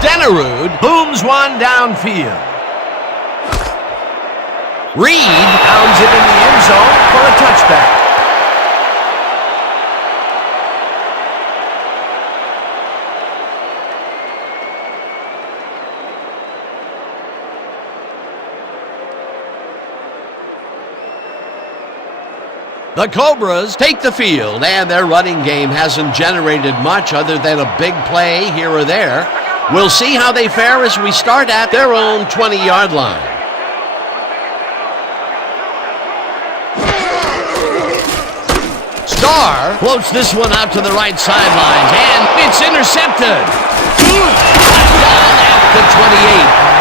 Stenerud booms one downfield. Reed pounds it in the end zone for a touchback. The Cobras take the field, and their running game hasn't generated much other than a big play here or there. We'll see how they fare as we start at their own 20-yard line. Starr floats this one out to the right sideline, and it's intercepted. Down at the 28.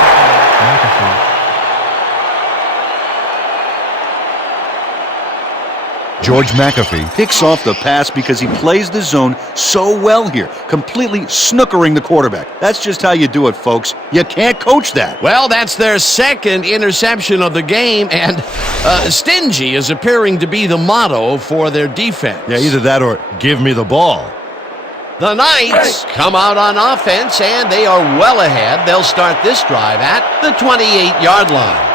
George McAfee picks off the pass because he plays the zone so well here, completely snookering the quarterback. That's just how you do it, folks. You can't coach that. Well, that's their 2nd interception of the game, and stingy is appearing to be the motto for their defense. Yeah, either that or give me the ball. The Knights come out on offense, and they are well ahead. They'll start this drive at the 28-yard line.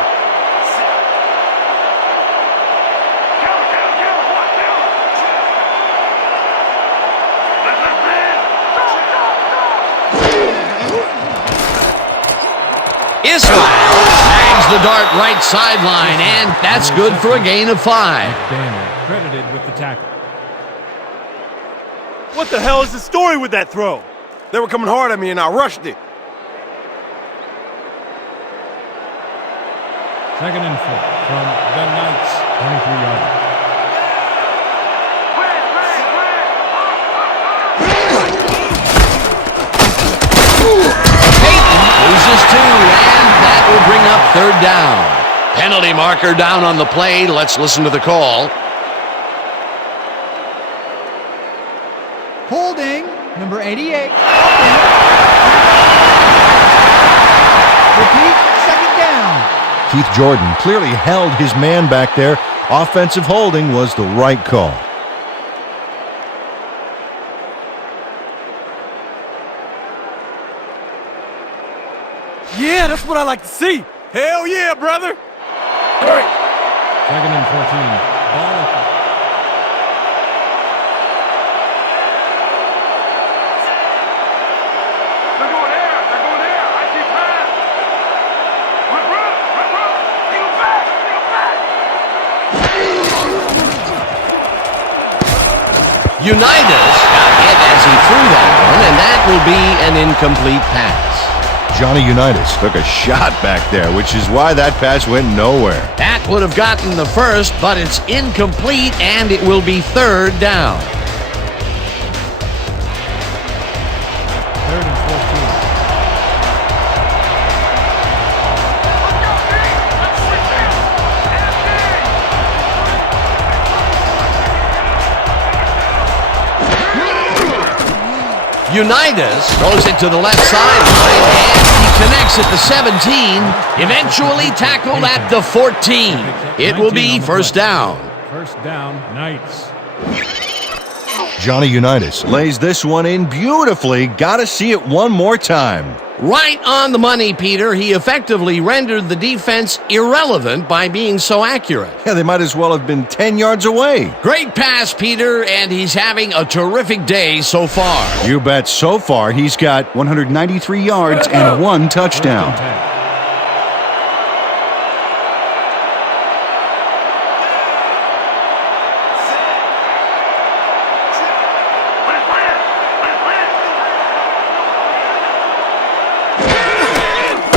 Ismail snags the dart right sideline, and that's good for a gain of 5. Daniel credited with the tackle. What the hell is the story with that throw? They were coming hard at me and I rushed it. 2nd and 4 from the Knights, 23-yard line. Loses 2, and that will bring up 3rd down. Penalty marker down on the play. Let's listen to the call. Holding, number 88. Repeat, 2nd down. Keith Jordan clearly held his man back there. Offensive holding was the right call. Yeah, that's what I like to see. Hell yeah, brother. 2nd and 14. Ball up. They're going there. I see pass. Run. Get back. Unitas got hit as he threw that one, and that will be an incomplete pass. Johnny Unitas took a shot back there, which is why that pass went nowhere. That would have gotten the 1st, but it's incomplete, and it will be 3rd down. 3rd and 14. Unitas throws it to the left sideline, and he connects at the 17, eventually tackled at the 14. It will be 1st down. 1st down, Knights. Johnny Unitas lays this one in beautifully. Gotta see it one more time. Right on the money, Peter. He effectively rendered the defense irrelevant by being so accurate. Yeah, they might as well have been 10 yards away. Great pass, Peter, and he's having a terrific day so far. You bet. So far, he's got 193 yards and 1 touchdown.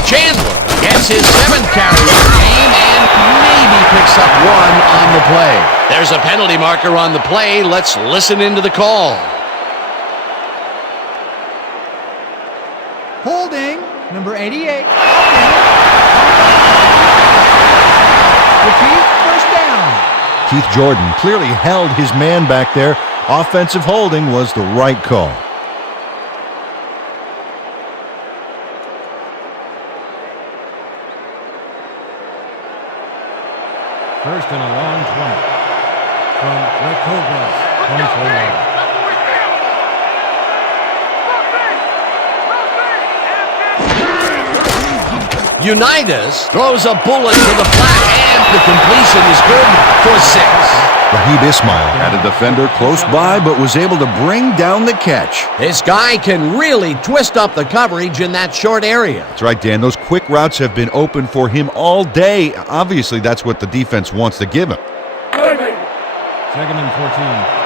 Chandler gets his 7th carry of the game and maybe picks up 1 on the play. There's a penalty marker on the play. Let's listen into the call. Holding, number 88. Repeat, first down. Keith Jordan clearly held his man back there. Offensive holding was the right call. First and a long 20 from the Cobras, 24 yards. Unitas throws a bullet to the flat, and the completion is good for 6. Raheem Ismail had a defender close by, but was able to bring down the catch. This guy can really twist up the coverage in that short area. That's right, Dan. Those quick routes have been open for him all day. Obviously, that's what the defense wants to give him. 2nd and 14.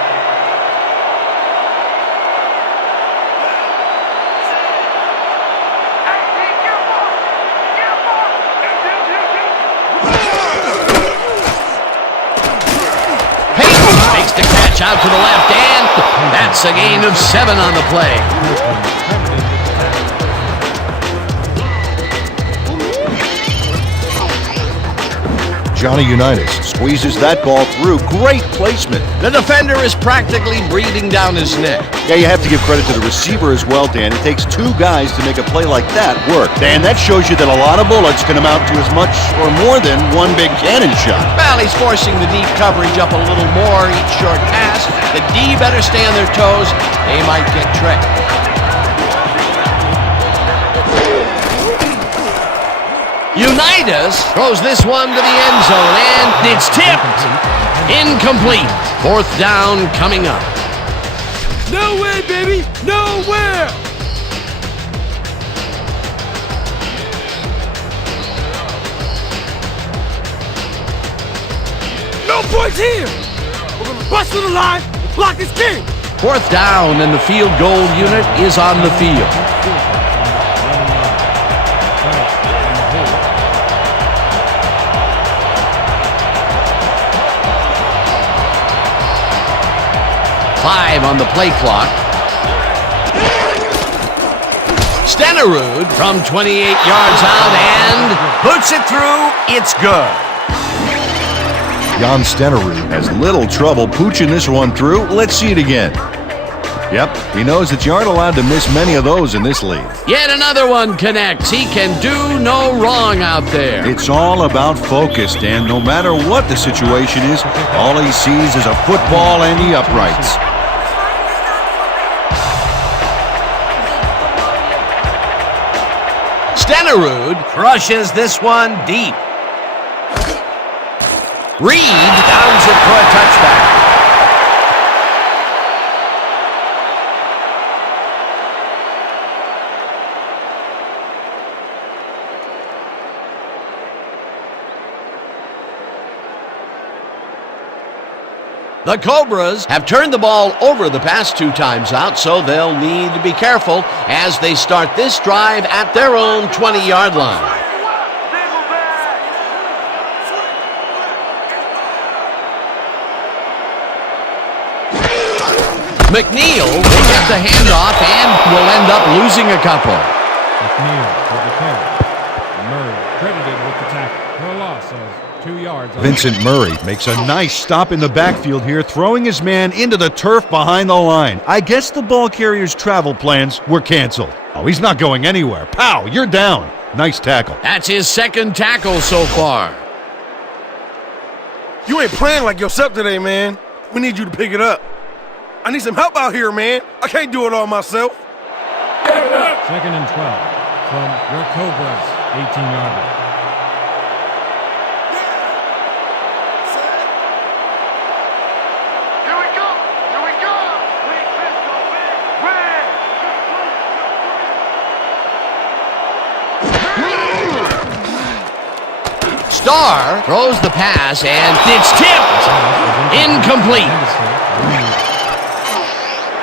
Makes the catch out to the left, and that's a gain of 7 on the play. Johnny Unitas squeezes that ball through. Great placement. The defender is practically breathing down his neck. Yeah, you have to give credit to the receiver as well, Dan. It takes 2 guys to make a play like that work. Dan, that shows you that a lot of bullets can amount to as much or more than one big cannon shot. Well, he's forcing the deep coverage up a little more each short pass. The D better stay on their toes. They might get tricked. Unitas throws this one to the end zone, and it's tipped. Incomplete. 4th down coming up. No way, baby! Nowhere! No points here! We're gonna bust through the line. The clock is king. 4th down, and the field goal unit is on the field. Five on the play clock. Stenerud from 28 yards out and puts it through. It's good. Jan Stenerud has little trouble pooching this one through. Let's see it again. Yep, he knows that you aren't allowed to miss many of those in this league. Yet another one connects. He can do no wrong out there. It's all about focus, Dan. No matter what the situation is, all he sees is a football and the uprights. Stenerud crushes this one deep. Reed downs it for a touchback. The Cobras have turned the ball over the past 2 times out, so they'll need to be careful as they start this drive at their own 20-yard line. McNeil will get the handoff and will end up losing a couple. McNeil with the carry. Murray credited with the tackle for a loss of 2 yards. Vincent Murray makes a nice stop in the backfield here, throwing his man into the turf behind the line. I guess the ball carrier's travel plans were canceled. Oh, he's not going anywhere. Pow, you're down. Nice tackle. That's his 2nd tackle so far. You ain't playing like yourself today, man. We need you to pick it up. I need some help out here, man. I can't do it all myself. 2nd and 12 from your Cobras, 18-yarder. Here we go. Here we go. Starr throws the pass, and it's tipped. Incomplete.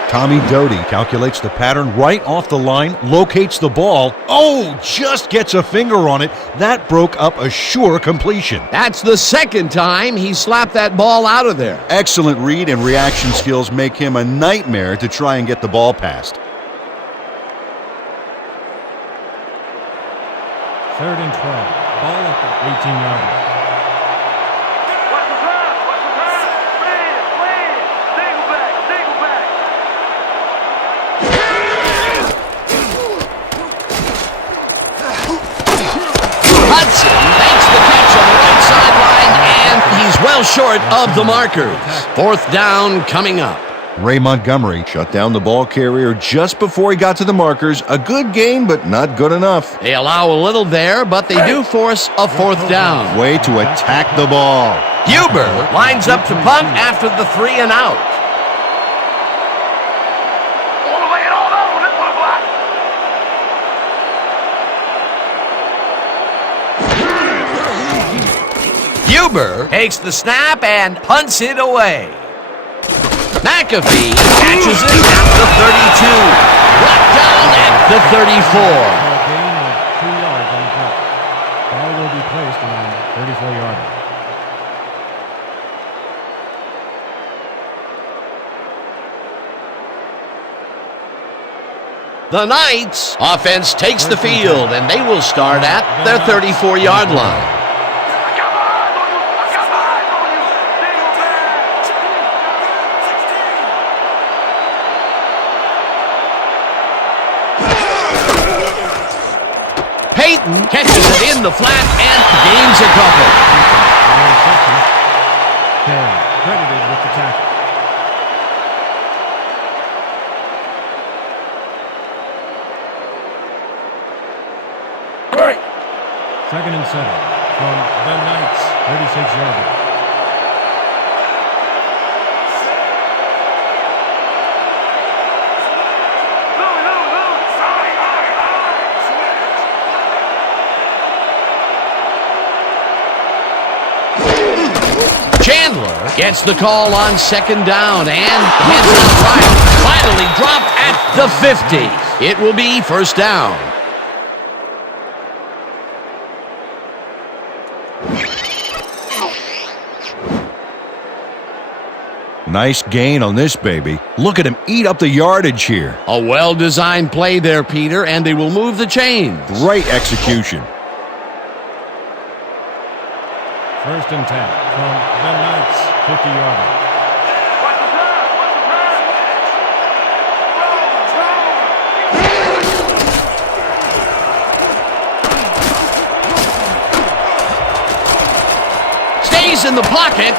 Tommy Doty calculates the pattern right off the line, locates the ball. Oh, just gets a finger on it. That broke up a sure completion. That's the second time he slapped that ball out of there. Excellent read and reaction skills make him a nightmare to try and get the ball past. 3rd and 12. Ball at the 18-yarder. Watch the pass. Watch the pass. Clean. Single back. Single back. Hudson makes the catch on the right sideline, and he's well short of the markers. 4th down coming up. Ray Montgomery shut down the ball carrier just before he got to the markers. A good gain, but not good enough. They allow a little there, but they do force a 4th down. Way to attack the ball. Huber lines up to punt after the 3 and out. Want to lay it all out on this one, Black. Huber takes the snap and punts it away. McAfee catches it at the 32. Brought down at the 34. A gain of 2 yards on the play. Ball will be placed on 34-yarder. The Knights offense takes the field, and they will start at their 34-yard line. Peyton catches it in the flat and gains a couple. Carey credited with the tackle. Great. 2nd and 7 from the Knights, 36-yarder. Chandler gets the call on 2nd down and heads out right. Finally dropped at the 50. It will be 1st down. Nice gain on this baby. Look at him eat up the yardage here. A well-designed play there, Peter, and they will move the chains. Great execution. 1st and 10 from the Knights, 50-yarder. Stays in the pocket.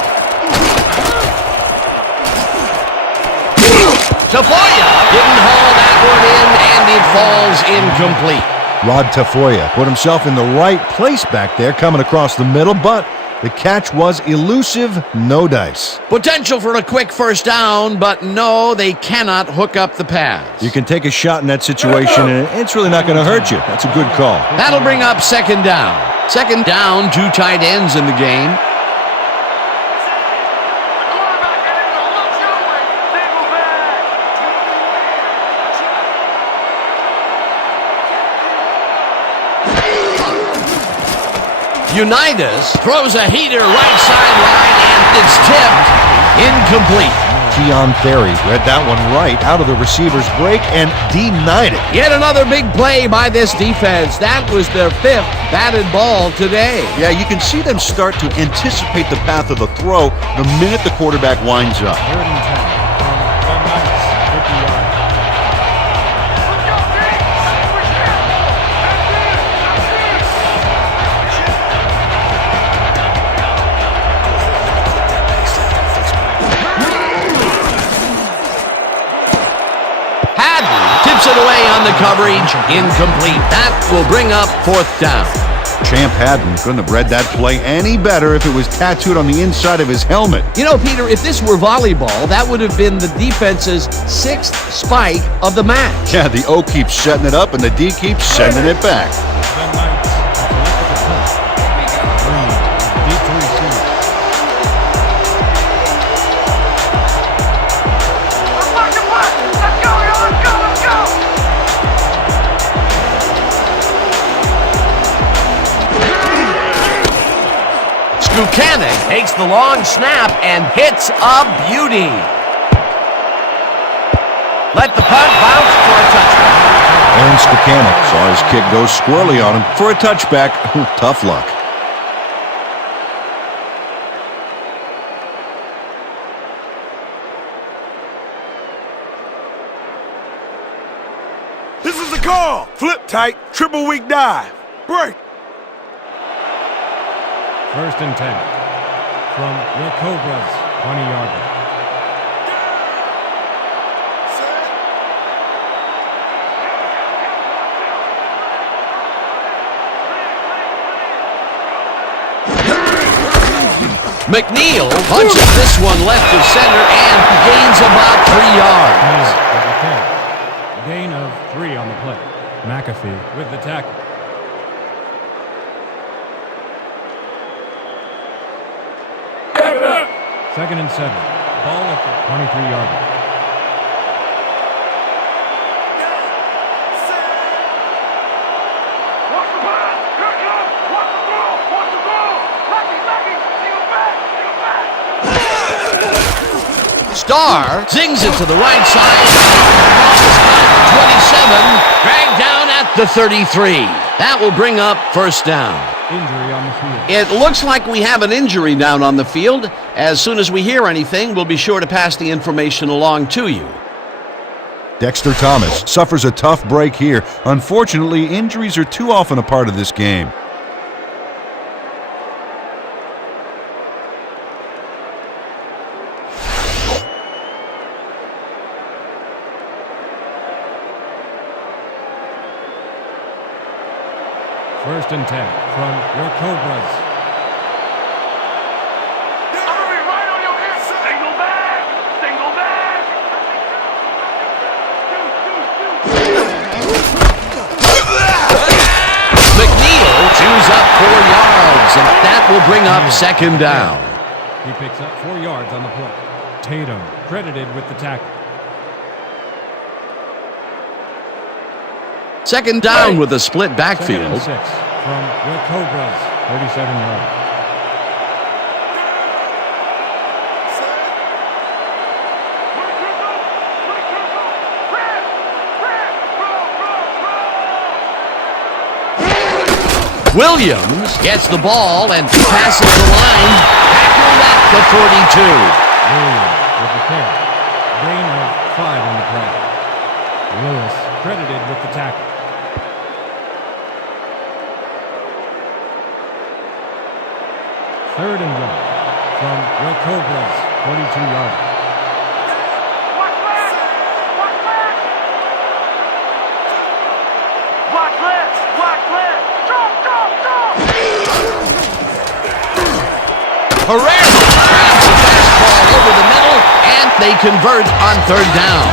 Tafoya didn't haul that one in, and it falls incomplete. Rod Tafoya put himself in the right place back there, coming across the middle, but the catch was elusive, no dice. Potential for a quick 1st down, but no, they cannot hook up the pass. You can take a shot in that situation, and it's really not going to hurt you. That's a good call. That'll bring up 2nd down. 2nd down, 2 tight ends in the game. Unitas throws a heater right sideline, and it's tipped. Incomplete. Keon Terry read that one right out of the receiver's break and denied it. Yet another big play by this defense. That was their 5th batted ball today. Yeah, you can see them start to anticipate the path of the throw the minute the quarterback winds up. 3rd and 10 from the Knights, 50-yarder. on the coverage, incomplete. That will bring up 4th down. Champ Haddon couldn't have read that play any better if it was tattooed on the inside of his helmet. You know, Peter, if this were volleyball, that would have been the defense's 6th spike of the match. Yeah, the O keeps setting it up and the D keeps sending it back. The Knights have selected the punt. Green, deep to receive. Let's go, y'all. Let's go, let's go. Buchanan takes the long snap and hits a beauty. Let the punt bounce for a touchback. And Buchanan saw his kick go squirrely on him for a touchback. Tough luck. This is a call. Flip tight, triple weak dive. Break. 1st and 10 from your Cobras 20-yarder. McNeil punches this one left to center and gains about 3 yards. With a carry. Gain of 3 on the play. McAfee with the tackle. Second and 7. Ball at the 23-yarder. Watch the pass. Here it comes. Watch the throw. Watch the throw. Lucky. Single back. Star zings it to the right side. 27, dragged down at the 33. That will bring up 1st down. Injury on the field. It looks like we have an injury down on the field. As soon as we hear anything, we'll be sure to pass the information along to you. Dexter Thomas suffers a tough break here. Unfortunately, injuries are too often a part of this game. First and 10 from your Cobras. Right on your hip. Single back. McNeil chews up 4 yards, and that will bring up 2nd down. He picks up 4 yards on the play. Tatum credited with the tackle. 2nd down with a split 2nd backfield. and 6 from your Cobras, 37 yards. Williams gets the ball and passes the line. Tackled at the 42. Williams with the carry. Gain of 5 on the play. Lewis credited with the tackle. Third and 1 from your Cobras, 42 yards. Herrera grabs the fastball over the middle, and they convert on 3rd down.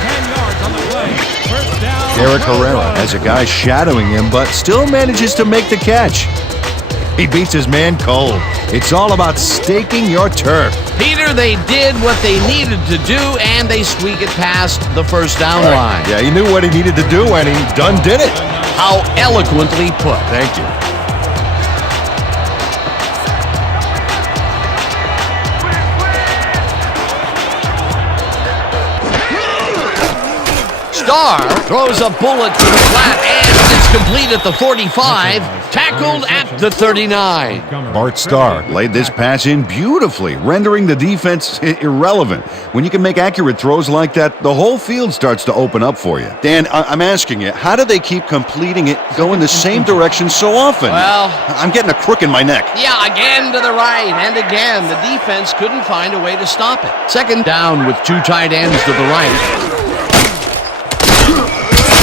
10 yards on the play. First down. Derek Herrera has a guy shadowing him, but still manages to make the catch. He beats his man cold. It's all about staking your turf. Peter, they did what they needed to do, and they squeak it past the 1st down line. Yeah, he knew what he needed to do, and he done did it. How eloquently put. Thank you. Starr throws a bullet to the flat, and it's Incomplete at the 45, tackled at the 39. Bart Starr laid this pass in beautifully, rendering the defense irrelevant. When you can make accurate throws like that, the whole field starts to open up for you. Dan, I'm asking you, how do they keep completing it going the same direction so often? Well, I'm getting a crook in my neck. yeah, again to the right, and again, the defense couldn't find a way to stop it. Second down with two tight ends to the right.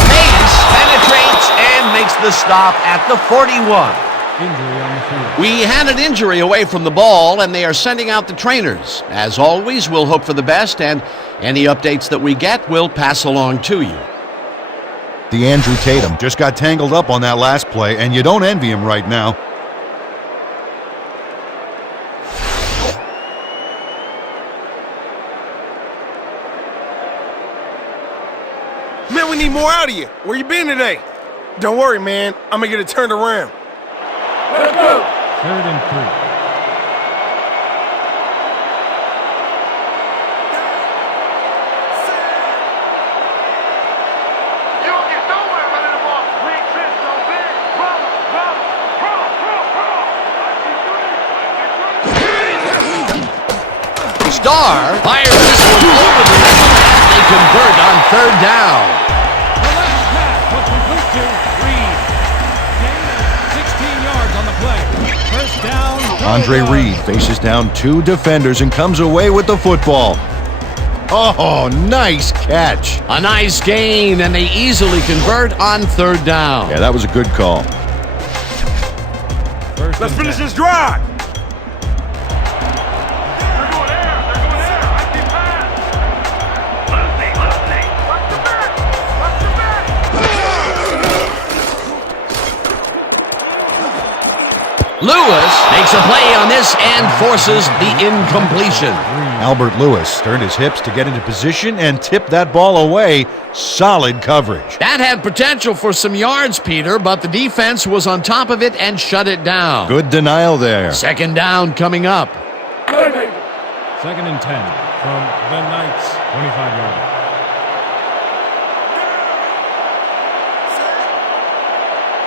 Hayes penetrates and makes the stop at the 41. Injury on the field. We had an injury away from the ball, and they are sending out the trainers. As always, we'll hope for the best, and any updates that we get, we'll pass along to you. DeAndre Tatum just got tangled up on that last play, and you don't envy him right now. Man, we need more out of you. Where you been today? Don't worry, man. I'm gonna get it turned around. Third and 3. You don't get nowhere running the ball. Big trips so big. Roll, roll, Starr fires this one over the middle, and they convert on third down. The last pass was complete to Reed. Gain of 16 yards on the play. First down. Andre Reed faces down two defenders and comes away with the football. Oh, nice catch. A nice gain, and they easily convert on third down. Yeah, that was a good call. Let's finish this drive. They're going air. They're going air. I see pass. Watch the back. Watch the back. Lewis makes a play on this and forces the incompletion. Albert Lewis turned his hips to get into position and tipped that ball away. Solid coverage. That had potential for some yards, Peter, but the defense was on top of it and shut it down. Good denial there. Second down coming up. Second and 10 from the Knights. 25-yard line.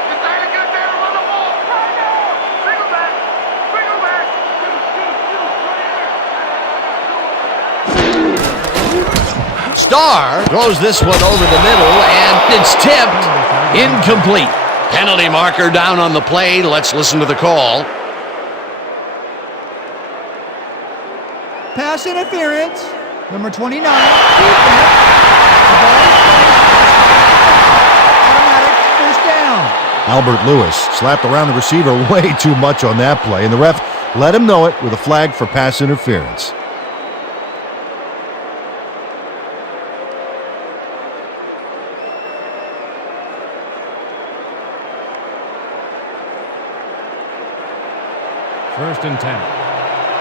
This ain't a good day to run the ball. Right now. Single back. Single back. Starr throws this one over the middle, and it's tipped. Incomplete. Penalty marker down on the play. Let's listen to the call. Pass interference. Number 29. Defense. The ball is placed. Automatic first down. Albert Lewis slapped around the receiver way too much on that play, and the ref let him know it with a flag for pass interference. First and 10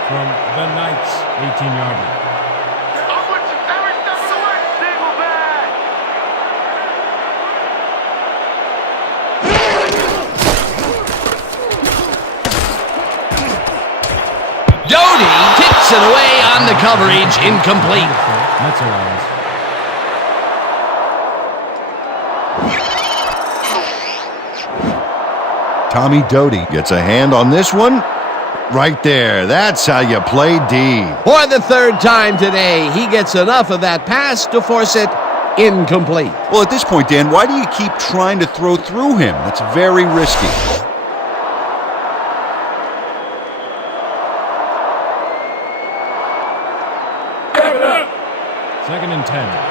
from the Knights. 18-yard line. I'm with you every step of the way. Single back. Doty kicks it away on the coverage. Incomplete. Metzerows. Tommy Doty gets a hand on this one. Right there. That's how you play D. For the third time today, he gets enough of that pass to force it incomplete. Well, at this point, Dan, why do you keep trying to throw through him? That's very risky. Second and 10.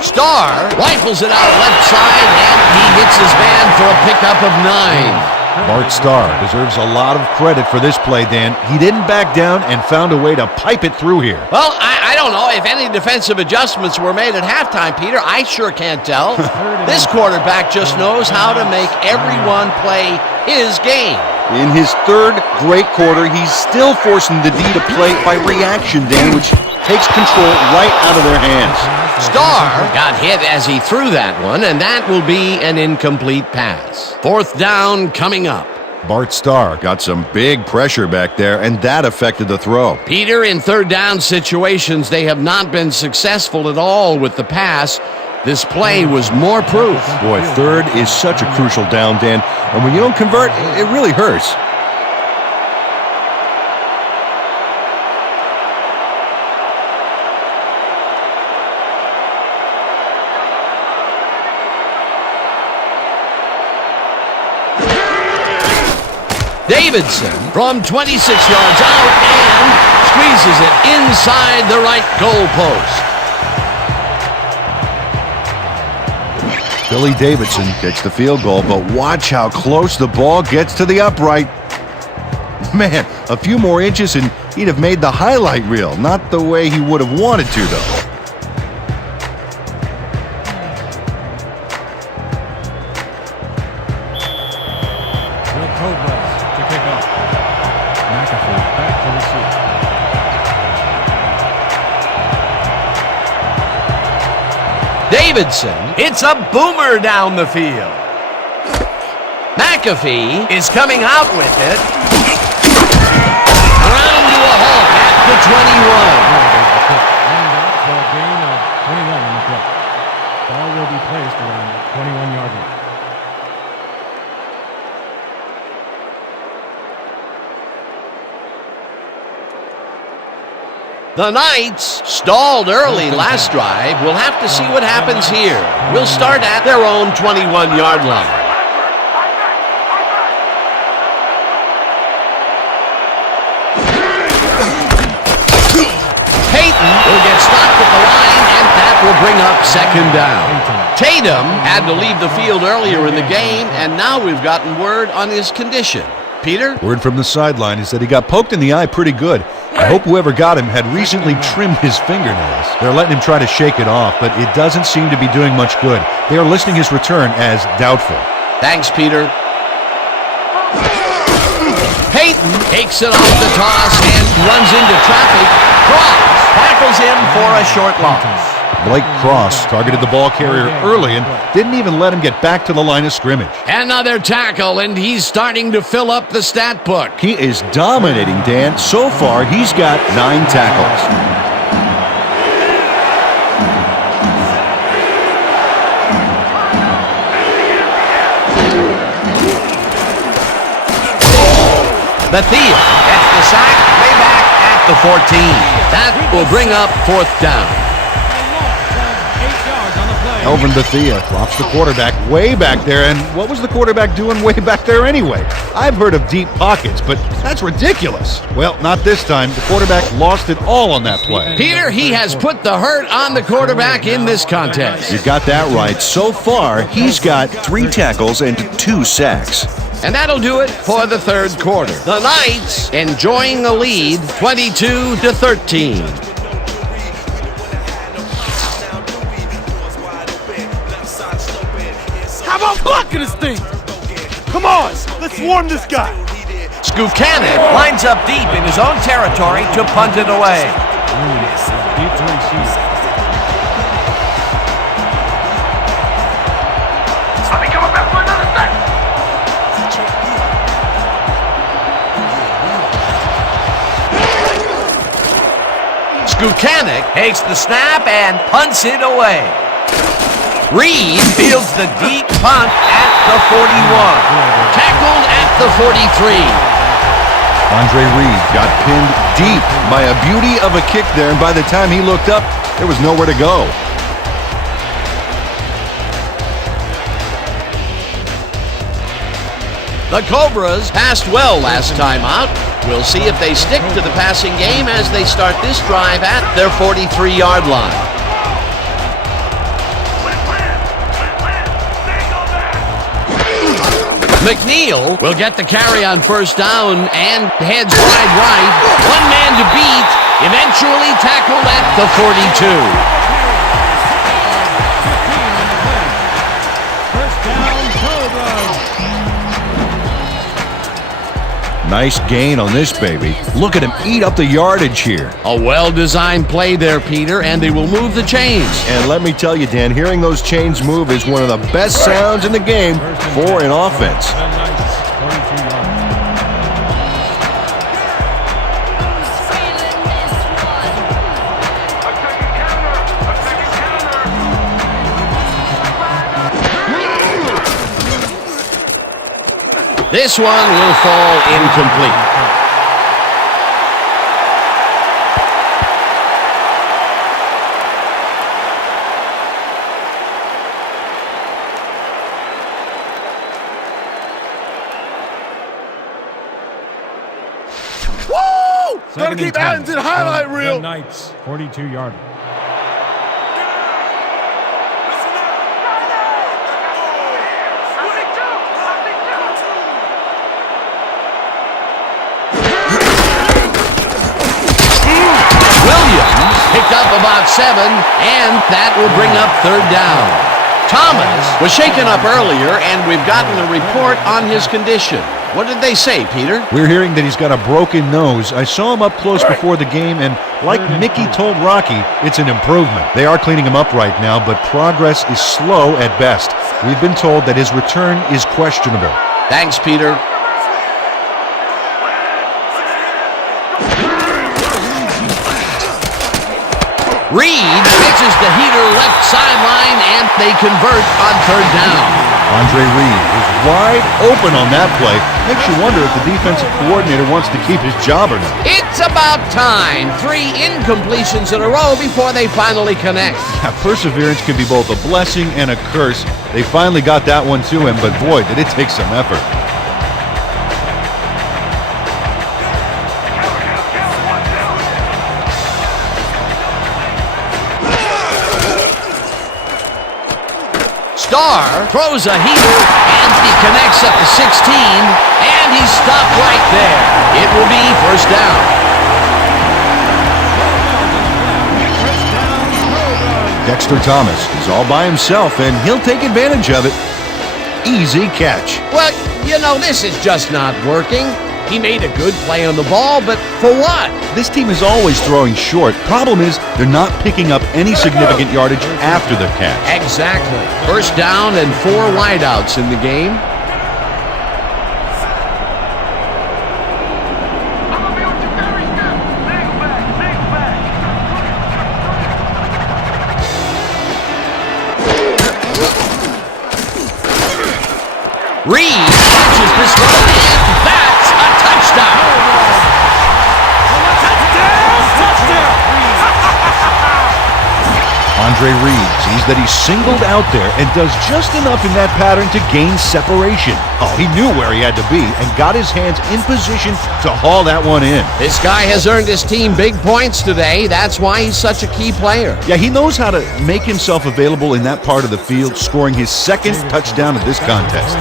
Starr rifles it out left side, and he hits his man for a pickup of 9. Bart Starr deserves a lot of credit for this play, Dan. He didn't back down and found a way to pipe it through here. Well, I don't know if any defensive adjustments were made at halftime, Peter. I sure can't tell. This quarterback just knows how to make everyone play his game. In his third great quarter, he's still forcing the D to play by reaction, Dan, which takes control right out of their hands. Starr got hit as he threw that one, and that will be an incomplete pass. 4th down coming up. Bart Starr got some big pressure back there, and that affected the throw. Peter, in 3rd down situations, they have not been successful at all with the pass. This play was more proof. Boy, 3rd is such a crucial down, Dan, and when you don't convert, it really hurts. Davidson from 26 yards out and squeezes it inside the right goal post. Billy Davidson gets the field goal, but watch how close the ball gets to the upright. Man, a few more inches and he'd have made the highlight reel. Not the way he would have wanted to, though. The Cobras to kick off. McAfee back to receive. Davidson hits a boomer down the field. McAfee is coming out with it. Around to a halt at the 21. And out for a gain of 21 on the play. Ball will be placed around the 21-yard line. The Knights stalled early last drive. We'll have to see what happens here. We'll start at their own 21-yard line. Peyton will get stopped at the line, and that will bring up 2nd down. Tatum had to leave the field earlier in the game, and now we've gotten word on his condition. Peter? Word from the sideline is that he got poked in the eye pretty good. I hope whoever got him had recently trimmed his fingernails. They're letting him try to shake it off, but it doesn't seem to be doing much good. They are listing his return as doubtful. Thanks, Peter. Peyton takes it off the toss and runs into traffic. Cross tackles him for a short loss. Blake Cross targeted the ball carrier early and didn't even let him get back to the line of scrimmage. Another tackle, and he's starting to fill up the stat book. He is dominating, Dan. So far, he's got 9 tackles. Bethia gets the sack way back at the 14. That will bring up 4th down. Elvin Bethia drops the quarterback way back there, and what was the quarterback doing way back there anyway? I've heard of deep pockets, but that's ridiculous. Well, not this time. The quarterback lost it all on that play. Peter, he has put the hurt on the quarterback in this contest. You got that right. So far, he's got 3 tackles and 2 sacks. And that'll do it for the 3rd quarter. The Knights enjoying a lead, 22-13. How about blocking this thing? Come on, let's warm this guy. Skukanik lines up deep in his own territory to punt it away. Deep to receive. I'll be coming back for another set. Skukanik takes the snap and punts it away. Reed fields the deep punt at the 41. Tackled at the 43. Andre Reed got pinned deep by a beauty of a kick there, and by the time he looked up, there was nowhere to go. The Cobras passed well last time out. We'll see if they stick to the passing game as they start this drive at their 43-yard line. McNeil will get the carry on 1st down and heads wide right. One man to beat, eventually tackled at the 42. 1st down, Cobras. Nice gain on this baby. Look at him eat up the yardage here. A well-designed play there, Peter, and they will move the chains. And let me tell you, Dan, hearing those chains move is one of the best sounds in the game for an offense. The Knights, 42 yards. This one will fall incomplete. Woo! Gotta Second keep and 10 adding to the highlight from reel. The Knights, 42-yarder. Williams picked up about 7, and that will bring up third down. Thomas was shaken up earlier, and we've gotten a report on his condition. What did they say, Peter? We're hearing that he's got a broken nose. I saw him up close before the game, and like Mickey told Rocky, it's an improvement. They are cleaning him up right now, but progress is slow at best. We've been told that his return is questionable. Thanks, Peter. Reed pitches the heater left sideline, and they convert on third down. Andre Reed is wide open on that play. Makes you wonder if the defensive coordinator wants to keep his job or not. It's about time. 3 incompletions in a row before they finally connect. Yeah, perseverance can be both a blessing and a curse. They finally got that one to him, but boy, did it take some effort. Starr throws a heater, and he connects at the 16, and he's stopped right there. It will be first down. Dexter Thomas is all by himself, and he'll take advantage of it. Easy catch. Well, you know, this is just not working. He made a good play on the ball, but for what? This team is always throwing short. Problem is, they're not picking up any significant yardage after the catch. Exactly. First down and 4 wideouts in the game. Reed catches this one, and that's a touchdown. Andre Reed sees that he's singled out there and does just enough in that pattern to gain separation. Oh, he knew where he had to be and got his hands in position to haul that one in. This guy has earned his team big points today. That's why he's such a key player. Yeah, he knows how to make himself available in that part of the field, scoring his second touchdown of this contest.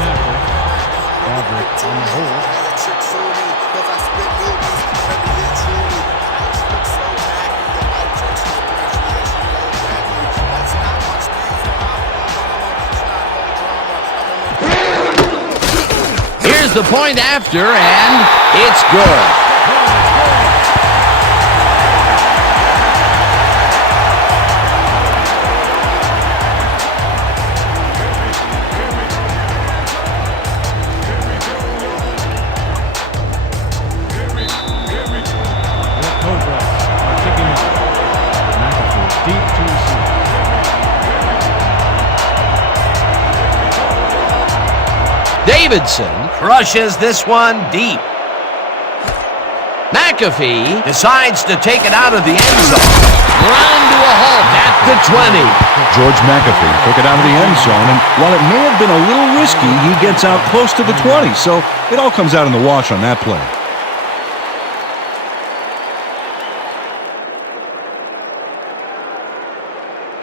Here's the point after, and it's good. The Cobras are kicking off. McAfee deep to receive. Davidson crushes this one deep. McAfee decides to take it out of the end zone. Ground to a halt at the 20. George McAfee took it out of the end zone, and while it may have been a little risky, he gets out close to the 20, so it all comes out in the wash on that play.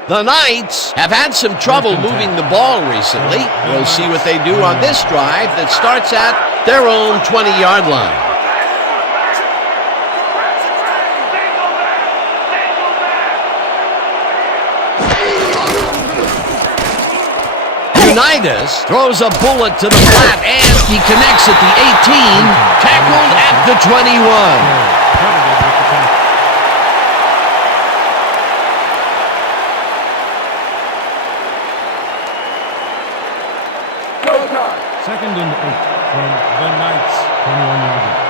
The Knights have had some trouble moving the ball recently. We'll see what they do on this drive that starts at their own 20-yard line. Unitas throws a bullet to the flat, and he connects at the 18, tackled at the 21. Second and 8 from the Knights, 21-yard.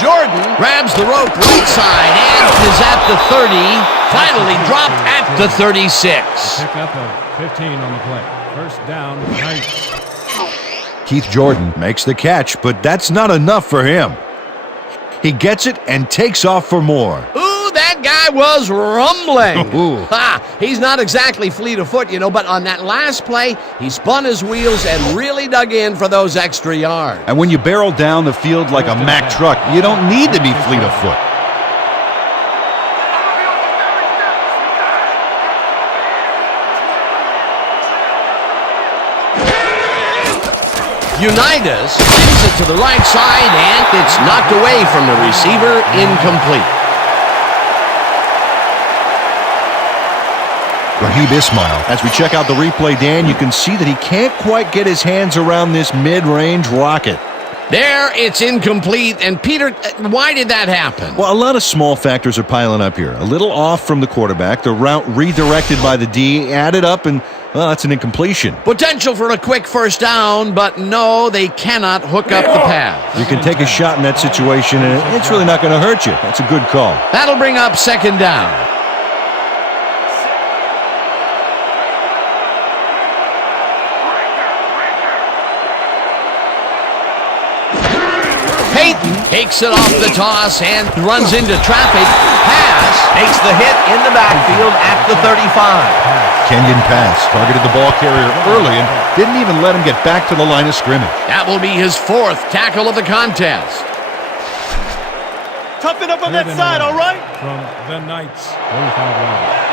Jordan grabs the rope right side and is at the 30, finally dropped at the 36. Pick up a 15 on the play. First down, Knights. Keith Jordan makes the catch, but that's not enough for him. He gets it and takes off for more. Ooh, that guy was rumbling. Ooh. He's not exactly fleet of foot, but on that last play, he spun his wheels and really dug in for those extra yards. And when you barrel down the field like a Mack truck, you don't need to be fleet of foot. Unitas sends it to the right side, and it's knocked away from the receiver, incomplete. Raheem Ismail. As we check out the replay, Dan, you can see that he can't quite get his hands around this mid-range rocket. There, it's incomplete. And Peter, why did that happen? Well, a lot of small factors are piling up here. A little off from the quarterback, the route redirected by the D, added up, and, well, that's an incompletion. Potential for a quick first down, but no, they cannot hook up the pass. You can take a shot in that situation, and it's really not going to hurt you. That's a good call. That'll bring up second down. Peyton takes it off the toss and runs into traffic. Pass takes the hit in the backfield at the 35. Kenyon pass targeted the ball carrier early and didn't even let him get back to the line of scrimmage. That will be his fourth tackle of the contest. Toughen up on that side, all right? From the Knights, 45 yards.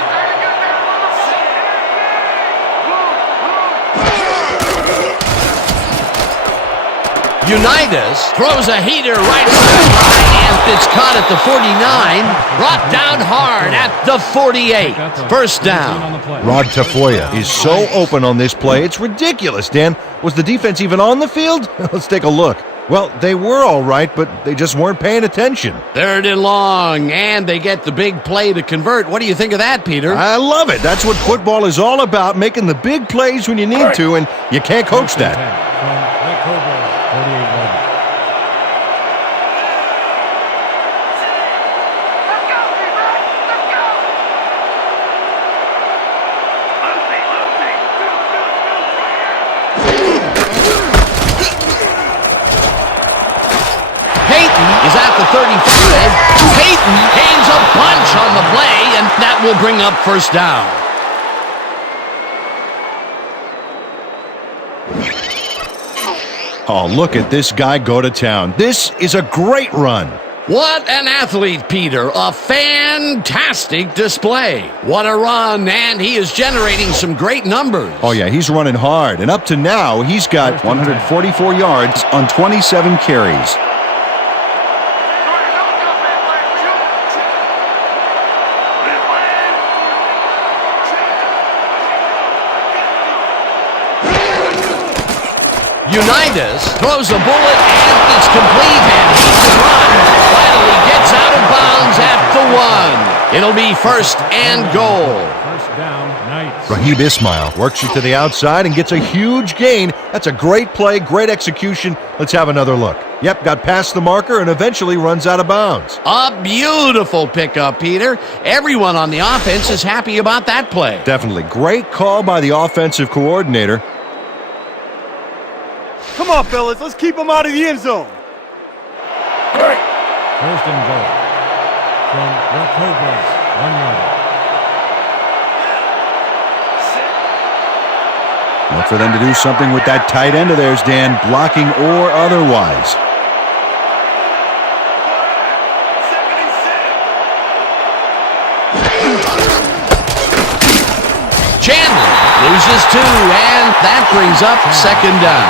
Unitas throws a heater right side, and it's caught at the 49, brought down hard at the 48. First down. Rod Tafoya is so open on this play, it's ridiculous, Dan. Was the defense even on the field? Let's take a look. Well, they were all right, but they just weren't paying attention. Third and long, and they get the big play to convert. What do you think of that, Peter? I love it. That's what football is all about, making the big plays when you need to, and you can't coach that. From the Cobras, 48 yards. Is at the 35. Peyton gains a bunch on the play, and that will bring up first down. Oh, look at this guy go to town. This is a great run. What an athlete, Peter. A fantastic display. What a run, and he is generating some great numbers. Oh, yeah, he's running hard, and up to now, he's got 144 yards on 27 carries. Unitas throws a bullet, and it's complete, and he can run. Finally gets out of bounds at the 1. It'll be first and goal. First down, Knights. Raheem Ismail works it to the outside and gets a huge gain. That's a great play, great execution. Let's have another look. Yep, got past the marker and eventually runs out of bounds. A beautiful pickup, Peter. Everyone on the offense is happy about that play. Definitely. Great call by the offensive coordinator. Come on, fellas. Let's keep them out of the end zone. First and goal. From the Cobras, 1 yard. Look for them to do something with that tight end of theirs, Dan, blocking or otherwise. loses 2, and that brings up second down.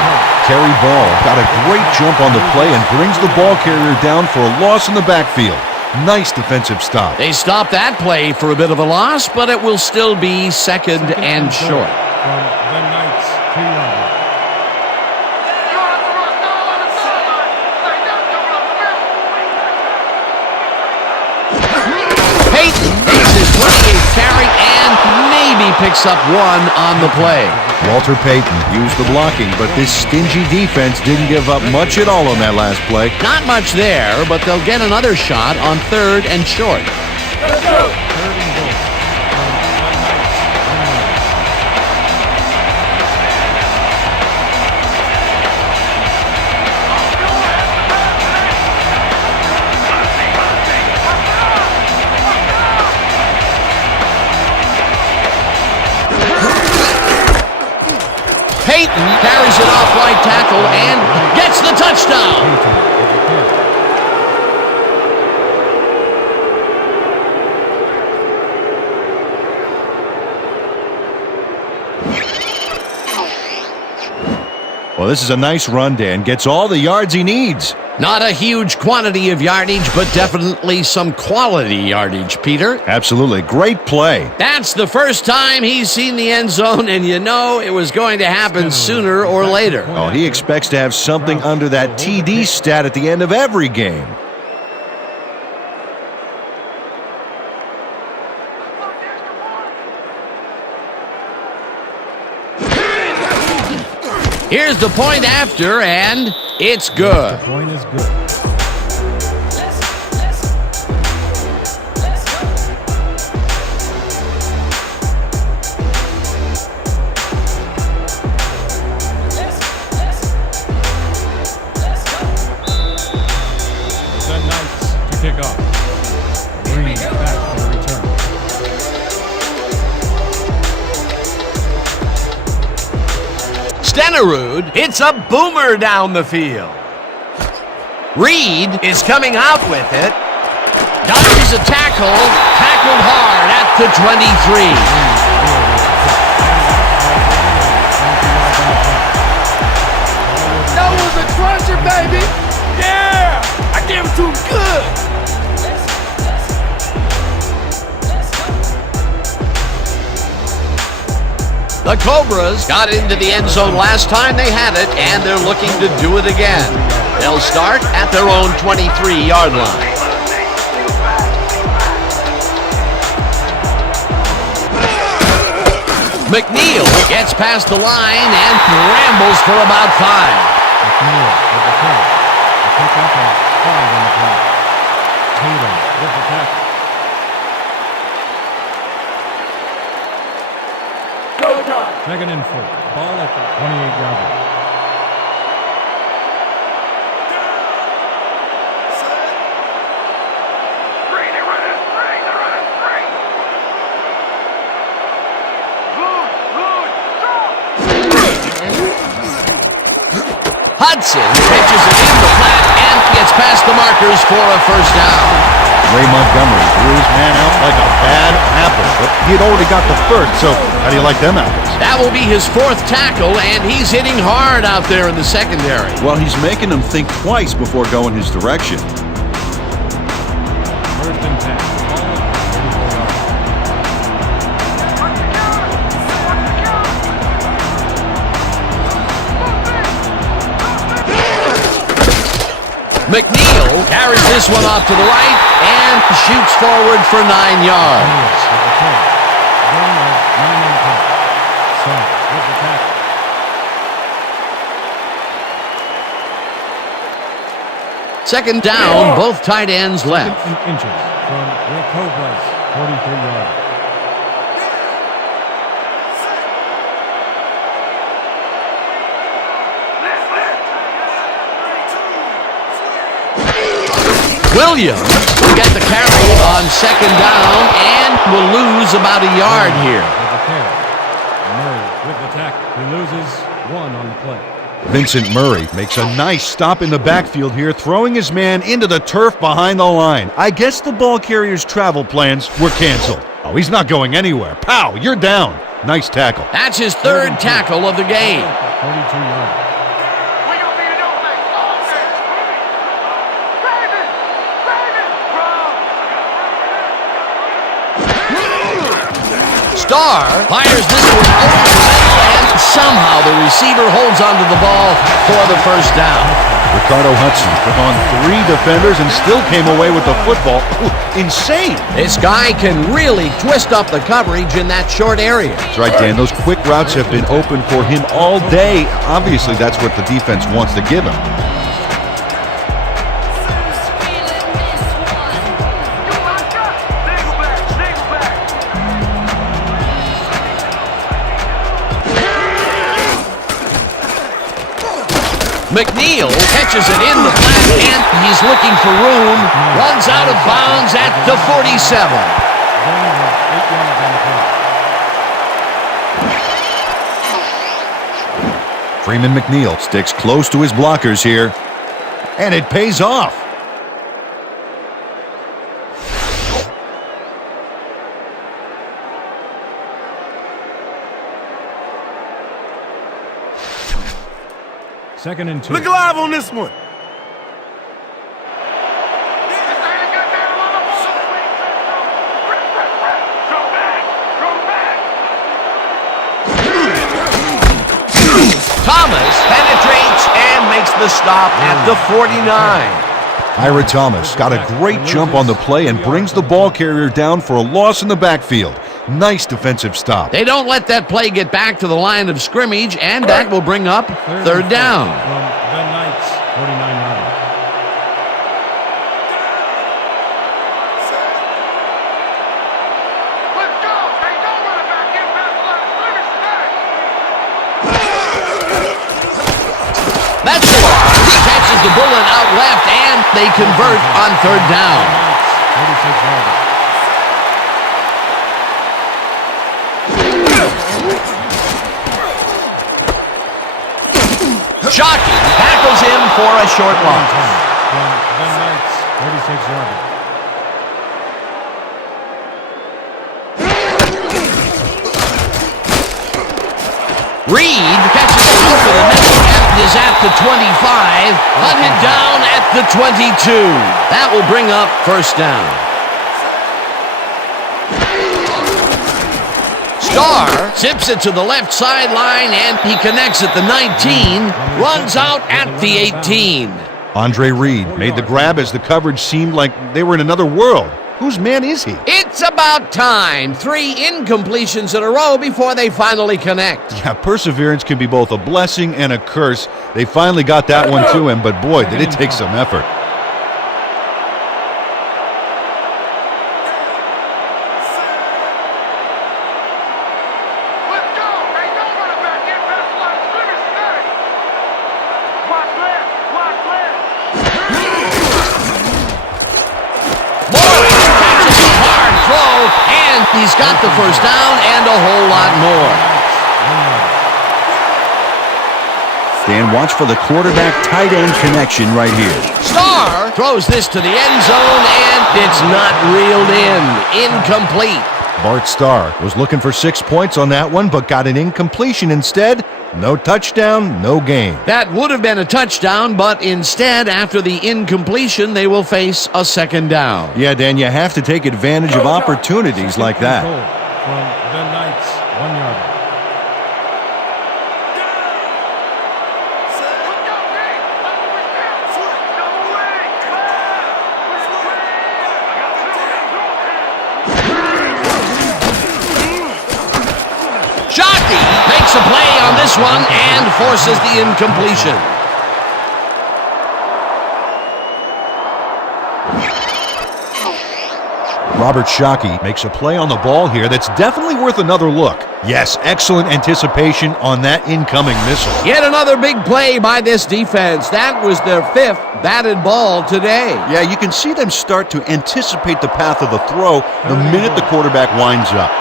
Terry Ball got a great jump on the play and brings the ball carrier down for a loss in the backfield. Nice defensive stop. They stop that play for a bit of a loss, but it will still be second and short. From the Knights, 2-yard line. You want to run down on the sideline. They don't do it up the middle. Peyton takes his 28th carry and maybe picks up 1 on the play. Walter Payton used the blocking, but this stingy defense didn't give up much at all on that last play. Not much there, but they'll get another shot on 3rd and short. Let's go. 3rd and goal. From the Knights, 1. Peyton carries it off right tackle and gets the touchdown. Well, this is a nice run, Dan. Gets all the yards he needs. Not a huge quantity of yardage, but definitely some quality yardage, Peter. Absolutely. Great play. That's the first time he's seen the end zone, and you know it was going to happen sooner or later. Oh, he expects to have something under that TD stat at the end of every game. Here's the point after, and it's good. The point is good. The Knights to kick off. Green back for the return. Stenerud hits a boomer down the field. Reed is coming out with it. Dodges a tackle. Tackled hard at the 23. That was a cruncher, baby. Yeah, I gave it to him good. The Cobras got into the end zone last time they had it, and they're looking to do it again. They'll start at their own 23-yard line. McNeil gets past the line and rambles for about 5. McNeil with the kick. The pick up at 5 on the play. Tatum with the tackle. Second and 4. Ball at the 28-yard line. Three, they're running. Three, they're running. Three. Hudson pitches it in the flat and gets past the markers for a first down. Ray Montgomery threw his man out like a bad apple, but he had already got the first, so how do you like them apples? That will be his 4th tackle, and he's hitting hard out there in the secondary. Well, he's making them think twice before going his direction. First and 10. Ball at the 34-yard line. McNeil carries this one off to the right and shoots forward for 9 yards. Second down, both tight ends left. Inches from the Cobras, 43-yard. Williams will get the carry on second down and will lose about a yard here. With the carry. Murray with the tackle. He loses 1 on the play. Vincent Murray makes a nice stop in the backfield here, throwing his man into the turf behind the line. I guess the ball carrier's travel plans were canceled. Oh, he's not going anywhere. Pow, you're down. Nice tackle. That's his third tackle of the game. 42 yards. We gonna be an open offense. David! David! Star fires this one over the middle, and somehow the receiver holds onto the ball for the first down. Ricardo Hudson took on 3 defenders and still came away with the football. Ooh, insane. This guy can really twist up the coverage in that short area. That's right, Dan. Those quick routes have been open for him all day. Obviously, that's what the defense wants to give him. McNeil catches it in the flat, and he's looking for room. Runs out of bounds at the 47. Gain of 8 yards on the play. Freeman McNeil sticks close to his blockers here, and it pays off. Second and 2. Look alive on this one. Thomas penetrates and makes the stop at the 49. Ira Thomas got a great jump on the play and brings the ball carrier down for a loss in the backfield. Nice defensive stop. They don't let that play get back to the line of scrimmage, and that will bring up third down. From the Knights, 49 yards. Let's go! Hey, don't run it back in past the line of scrimmage tonight! That's the one. He catches the bullet out left, and they convert on third down. 36 yards. Jockey tackles him for a short loss. From the Knights, 36 yards. Reed catches it over the middle and is at the 25, hunted down at the 22. That will bring up first down. Star zips it to the left sideline, and he connects at the 19, runs out at the 18. Andre Reed made the grab as the coverage seemed like they were in another world. Whose man is he? It's about time. 3 incompletions in a row before they finally connect. Yeah, perseverance can be both a blessing and a curse. They finally got that one to him, but boy, did it take some effort. Let's go! Hey, don't run it back in past the line of scrimmage tonight! Watch left! Watch left! Morris catches a hard throw, and he's got the first down and a whole lot more. Dan, watch for the quarterback-tight end connection right here. Star throws this to the end zone, and it's not reeled in. Incomplete. Bart Starr was looking for 6 points on that one, but got an incompletion instead. No touchdown, no gain. That would have been a touchdown, but instead, after the incompletion, they will face a second down. Yeah, Dan, you have to take advantage of opportunities like that. From the Knights, 1 yard. Jockey makes a play on this one and forces the incompletion. Robert Shockey makes a play on the ball here that's definitely worth another look. Yes, excellent anticipation on that incoming missile. Yet another big play by this defense. That was their 5th batted ball today. Yeah, you can see them start to anticipate the path of the throw the minute the quarterback winds up.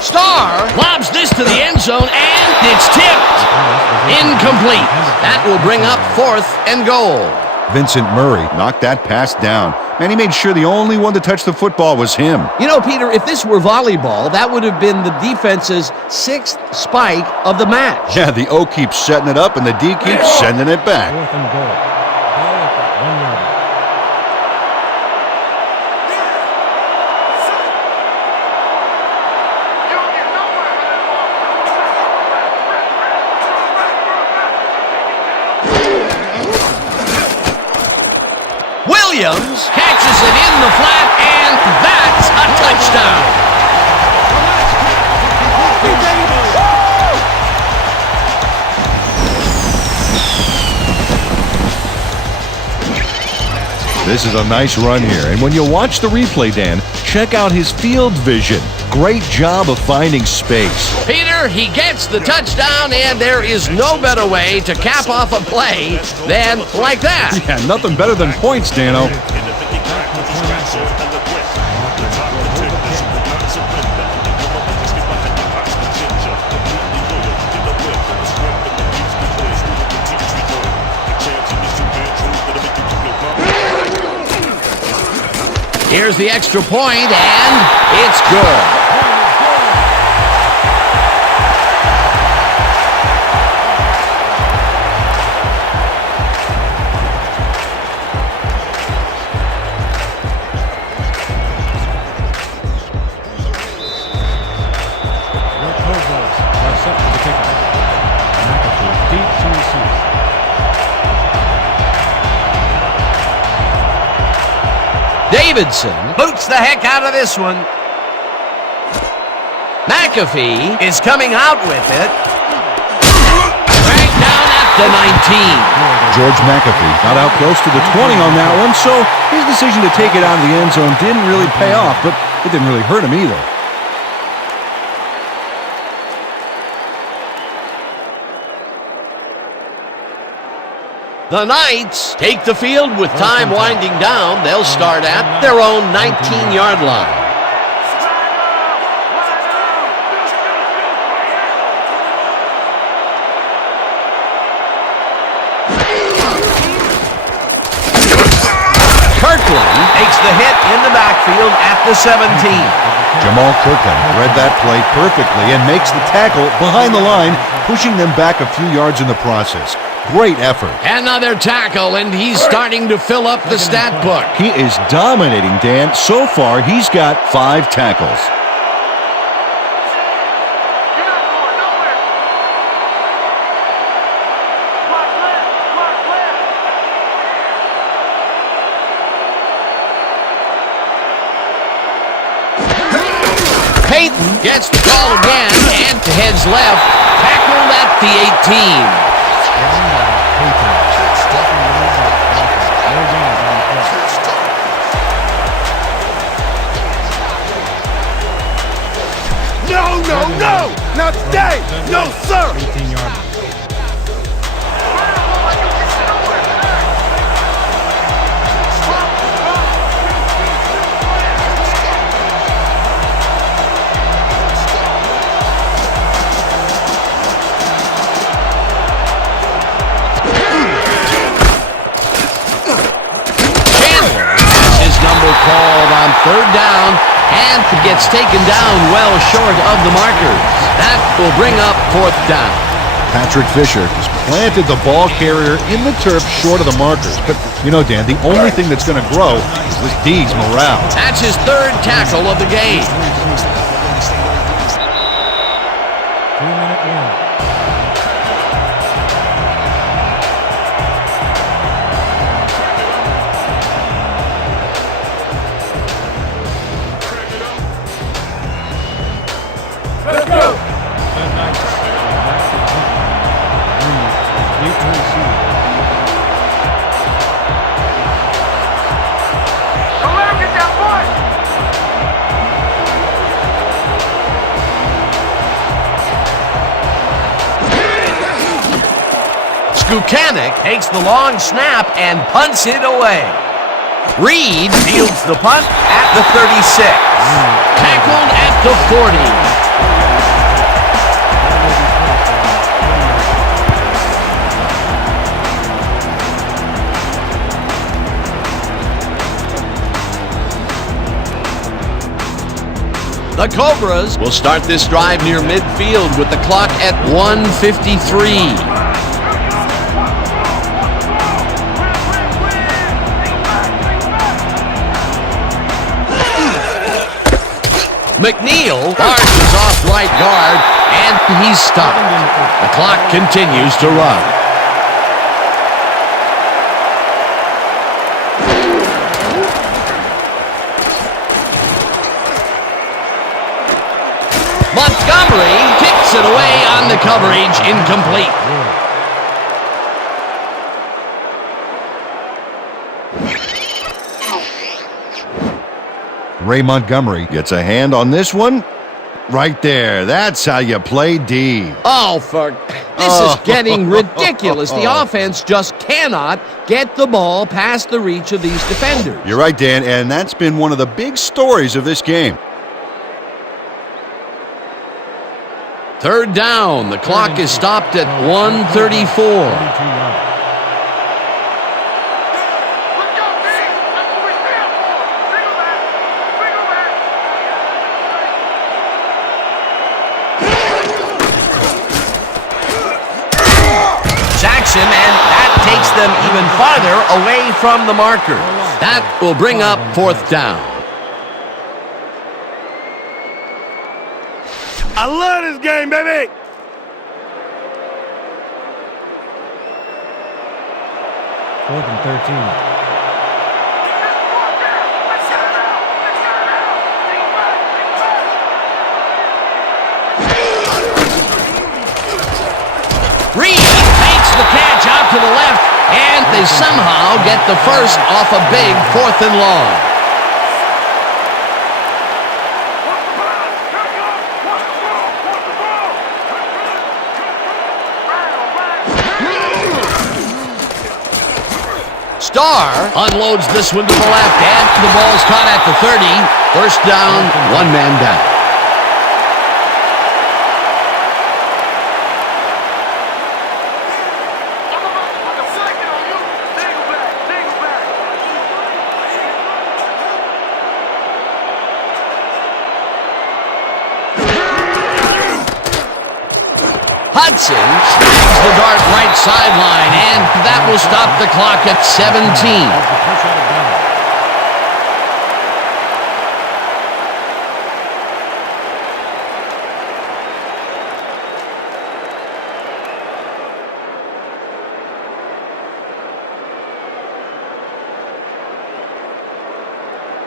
Star Carr lobs this to the end zone, and it's tipped. Incomplete. That will bring up 4th and goal. Vincent Murray knocked that pass down, and he made sure the only one to touch the football was him. You know, Peter, if this were volleyball, that would have been the defense's 6th spike of the match. Yeah, the O keeps setting it up, and the D keeps sending it back. 4th and goal. Ball at the 1 yard line. You don't get nowhere with that ball. Williams catches it in the flat, and that's a touchdown. This is a nice run here, and when you watch the replay, Dan, check out his field vision. Great job of finding space. Peter, he gets the touchdown, and there is no better way to cap off a play than like that. Yeah, nothing better than points, Dano. Here's the extra point, and it's good. Your Cobras are set for the kickoff. McAfee deep to receive. Davidson boots the heck out of this one. McAfee is coming out with it. Dragged down at the 19. George McAfee got out close to the 20 on that one, so his decision to take it out of the end zone didn't really pay off, but it didn't really hurt him either. The Knights take the field with time winding down. They'll start at their own 19-yard line. Kirkland takes the hit in the backfield at the 17. Jamal Kirkland read that play perfectly and makes the tackle behind the line, pushing them back a few yards in the process. Great effort. Another tackle, and he's starting to fill up the stat book. He is dominating, Dan. So far, he's got 5 tackles. You're not going nowhere. Block left. Block left. Peyton gets the call again and heads left, tackled at the 18. No, no, no! Not today! No, sir! 18-yard line. Called on 3rd down, and gets taken down well short of the markers. That will bring up 4th down. Patrick Fisher has planted the ball carrier in the turf short of the markers. But, you know, Dan, the only thing that's going to grow is this D's morale. That's his 3rd tackle of the game. 2-minute warning. Let's go. The Knights are back to punt. Reed deep to receive. Don't let him get that point. Skukanic takes the long snap and punts it away. Reed fields the punt at the 36. Tackled at the 40. The Cobras will start this drive near midfield with the clock at 1:53. McNeil barges off right guard, and he's stopped. The clock continues to run. Montgomery kicks it away on the coverage, incomplete. Ray Montgomery gets a hand on this one. Right there. That's how you play D. Oh, this is getting ridiculous. The offense just cannot get the ball past the reach of these defenders. You're right, Dan, and that's been one of the big stories of this game. Third down. The clock is stopped at 1:34. Sacks him, and that takes them even farther away from the marker. That will bring up fourth down. I love this game, baby! Fourth and 13. Reed takes the catch out to the left, and they somehow get the first off a big 4th and long. Starr unloads this one to the left, and the ball's caught at the 30. First down, one man down. Hudson snags the dart right sideline, and that will stop the clock at 17.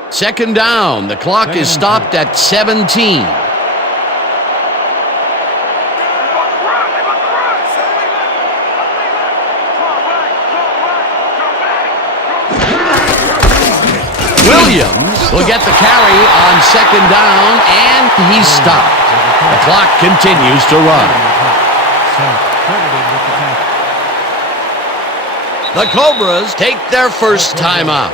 Second down. The clock is stopped at 17. Williams will get the carry on second down, and he's stopped. The clock continues to run. The Cobras take their first timeout.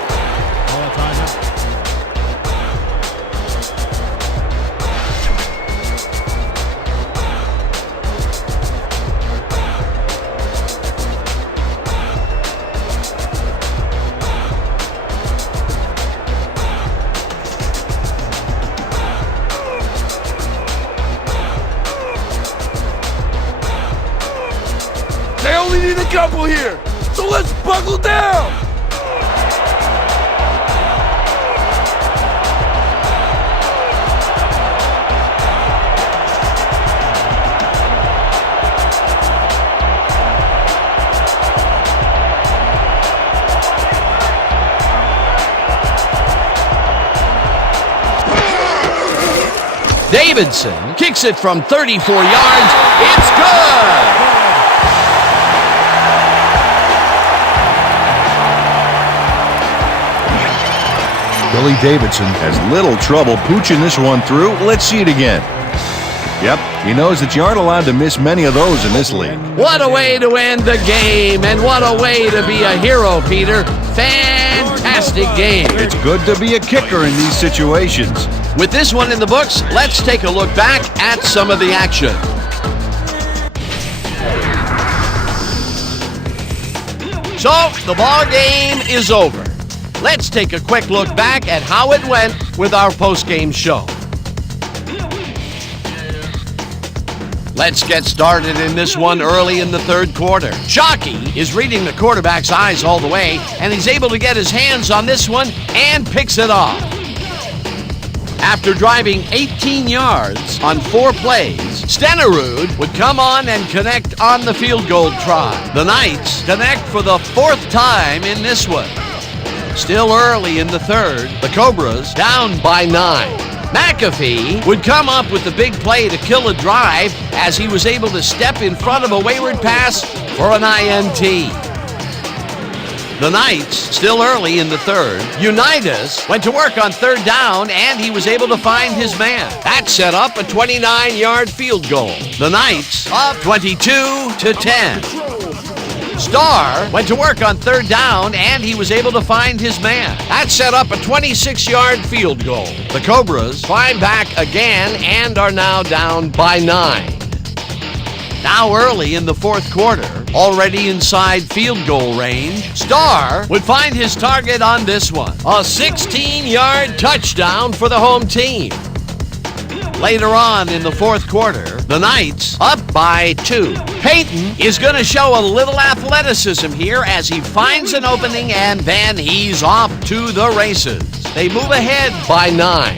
They only need a couple here, so let's buckle down! Davidson kicks it from 34 yards. It's good! Billy Davidson has little trouble pooching this one through. Let's see it again. Yep, he knows that you aren't allowed to miss many of those in this league. What a way to end the game, and what a way to be a hero, Peter. Fantastic game. It's good to be a kicker in these situations. With this one in the books, let's take a look back at some of the action. So, the ball game is over. Let's take a quick look back at how it went with our post-game show. Let's get started in this one early in the third quarter. Shockey is reading the quarterback's eyes all the way, and he's able to get his hands on this one and picks it off. After driving 18 yards on 4 plays, Stenerud would come on and connect on the field goal try. The Knights connect for the 4th time in this one. Still early in the third, the Cobras down by 9. McAfee would come up with the big play to kill a drive as he was able to step in front of a wayward pass for an INT. The Knights, still early in the third, Unitas went to work on 3rd down and he was able to find his man. That set up a 29-yard field goal. The Knights up 22-10. Starr went to work on 3rd down and he was able to find his man. That set up a 26-yard field goal. The Cobras climb back again and are now down by 9. Now early in the fourth quarter, already inside field goal range, Starr would find his target on this one. A 16-yard touchdown for the home team. Later on in the fourth quarter, the Knights up by 2. Payton is going to show a little athleticism here as he finds an opening and then he's off to the races. They move ahead by 9.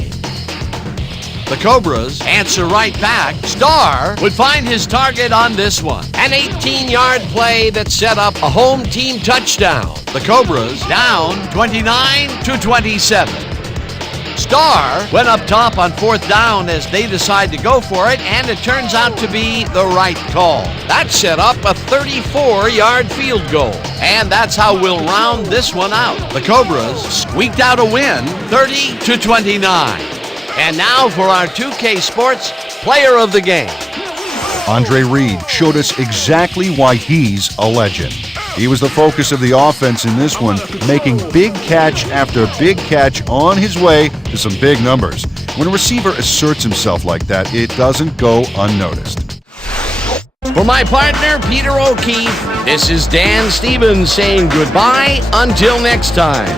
The Cobras answer right back. Starr would find his target on this one. An 18-yard play that set up a home team touchdown. The Cobras down 29-27. Starr went up top on 4th down as they decide to go for it, and it turns out to be the right call. That set up a 34-yard field goal, and that's how we'll round this one out. The Cobras squeaked out a win, 30-29. And now for our 2K Sports Player of the Game. Andre Reed showed us exactly why he's a legend. He was the focus of the offense in this one, making big catch after big catch on his way to some big numbers. When a receiver asserts himself like that, it doesn't go unnoticed. For my partner, Peter O'Keefe, this is Dan Stevens saying goodbye until next time.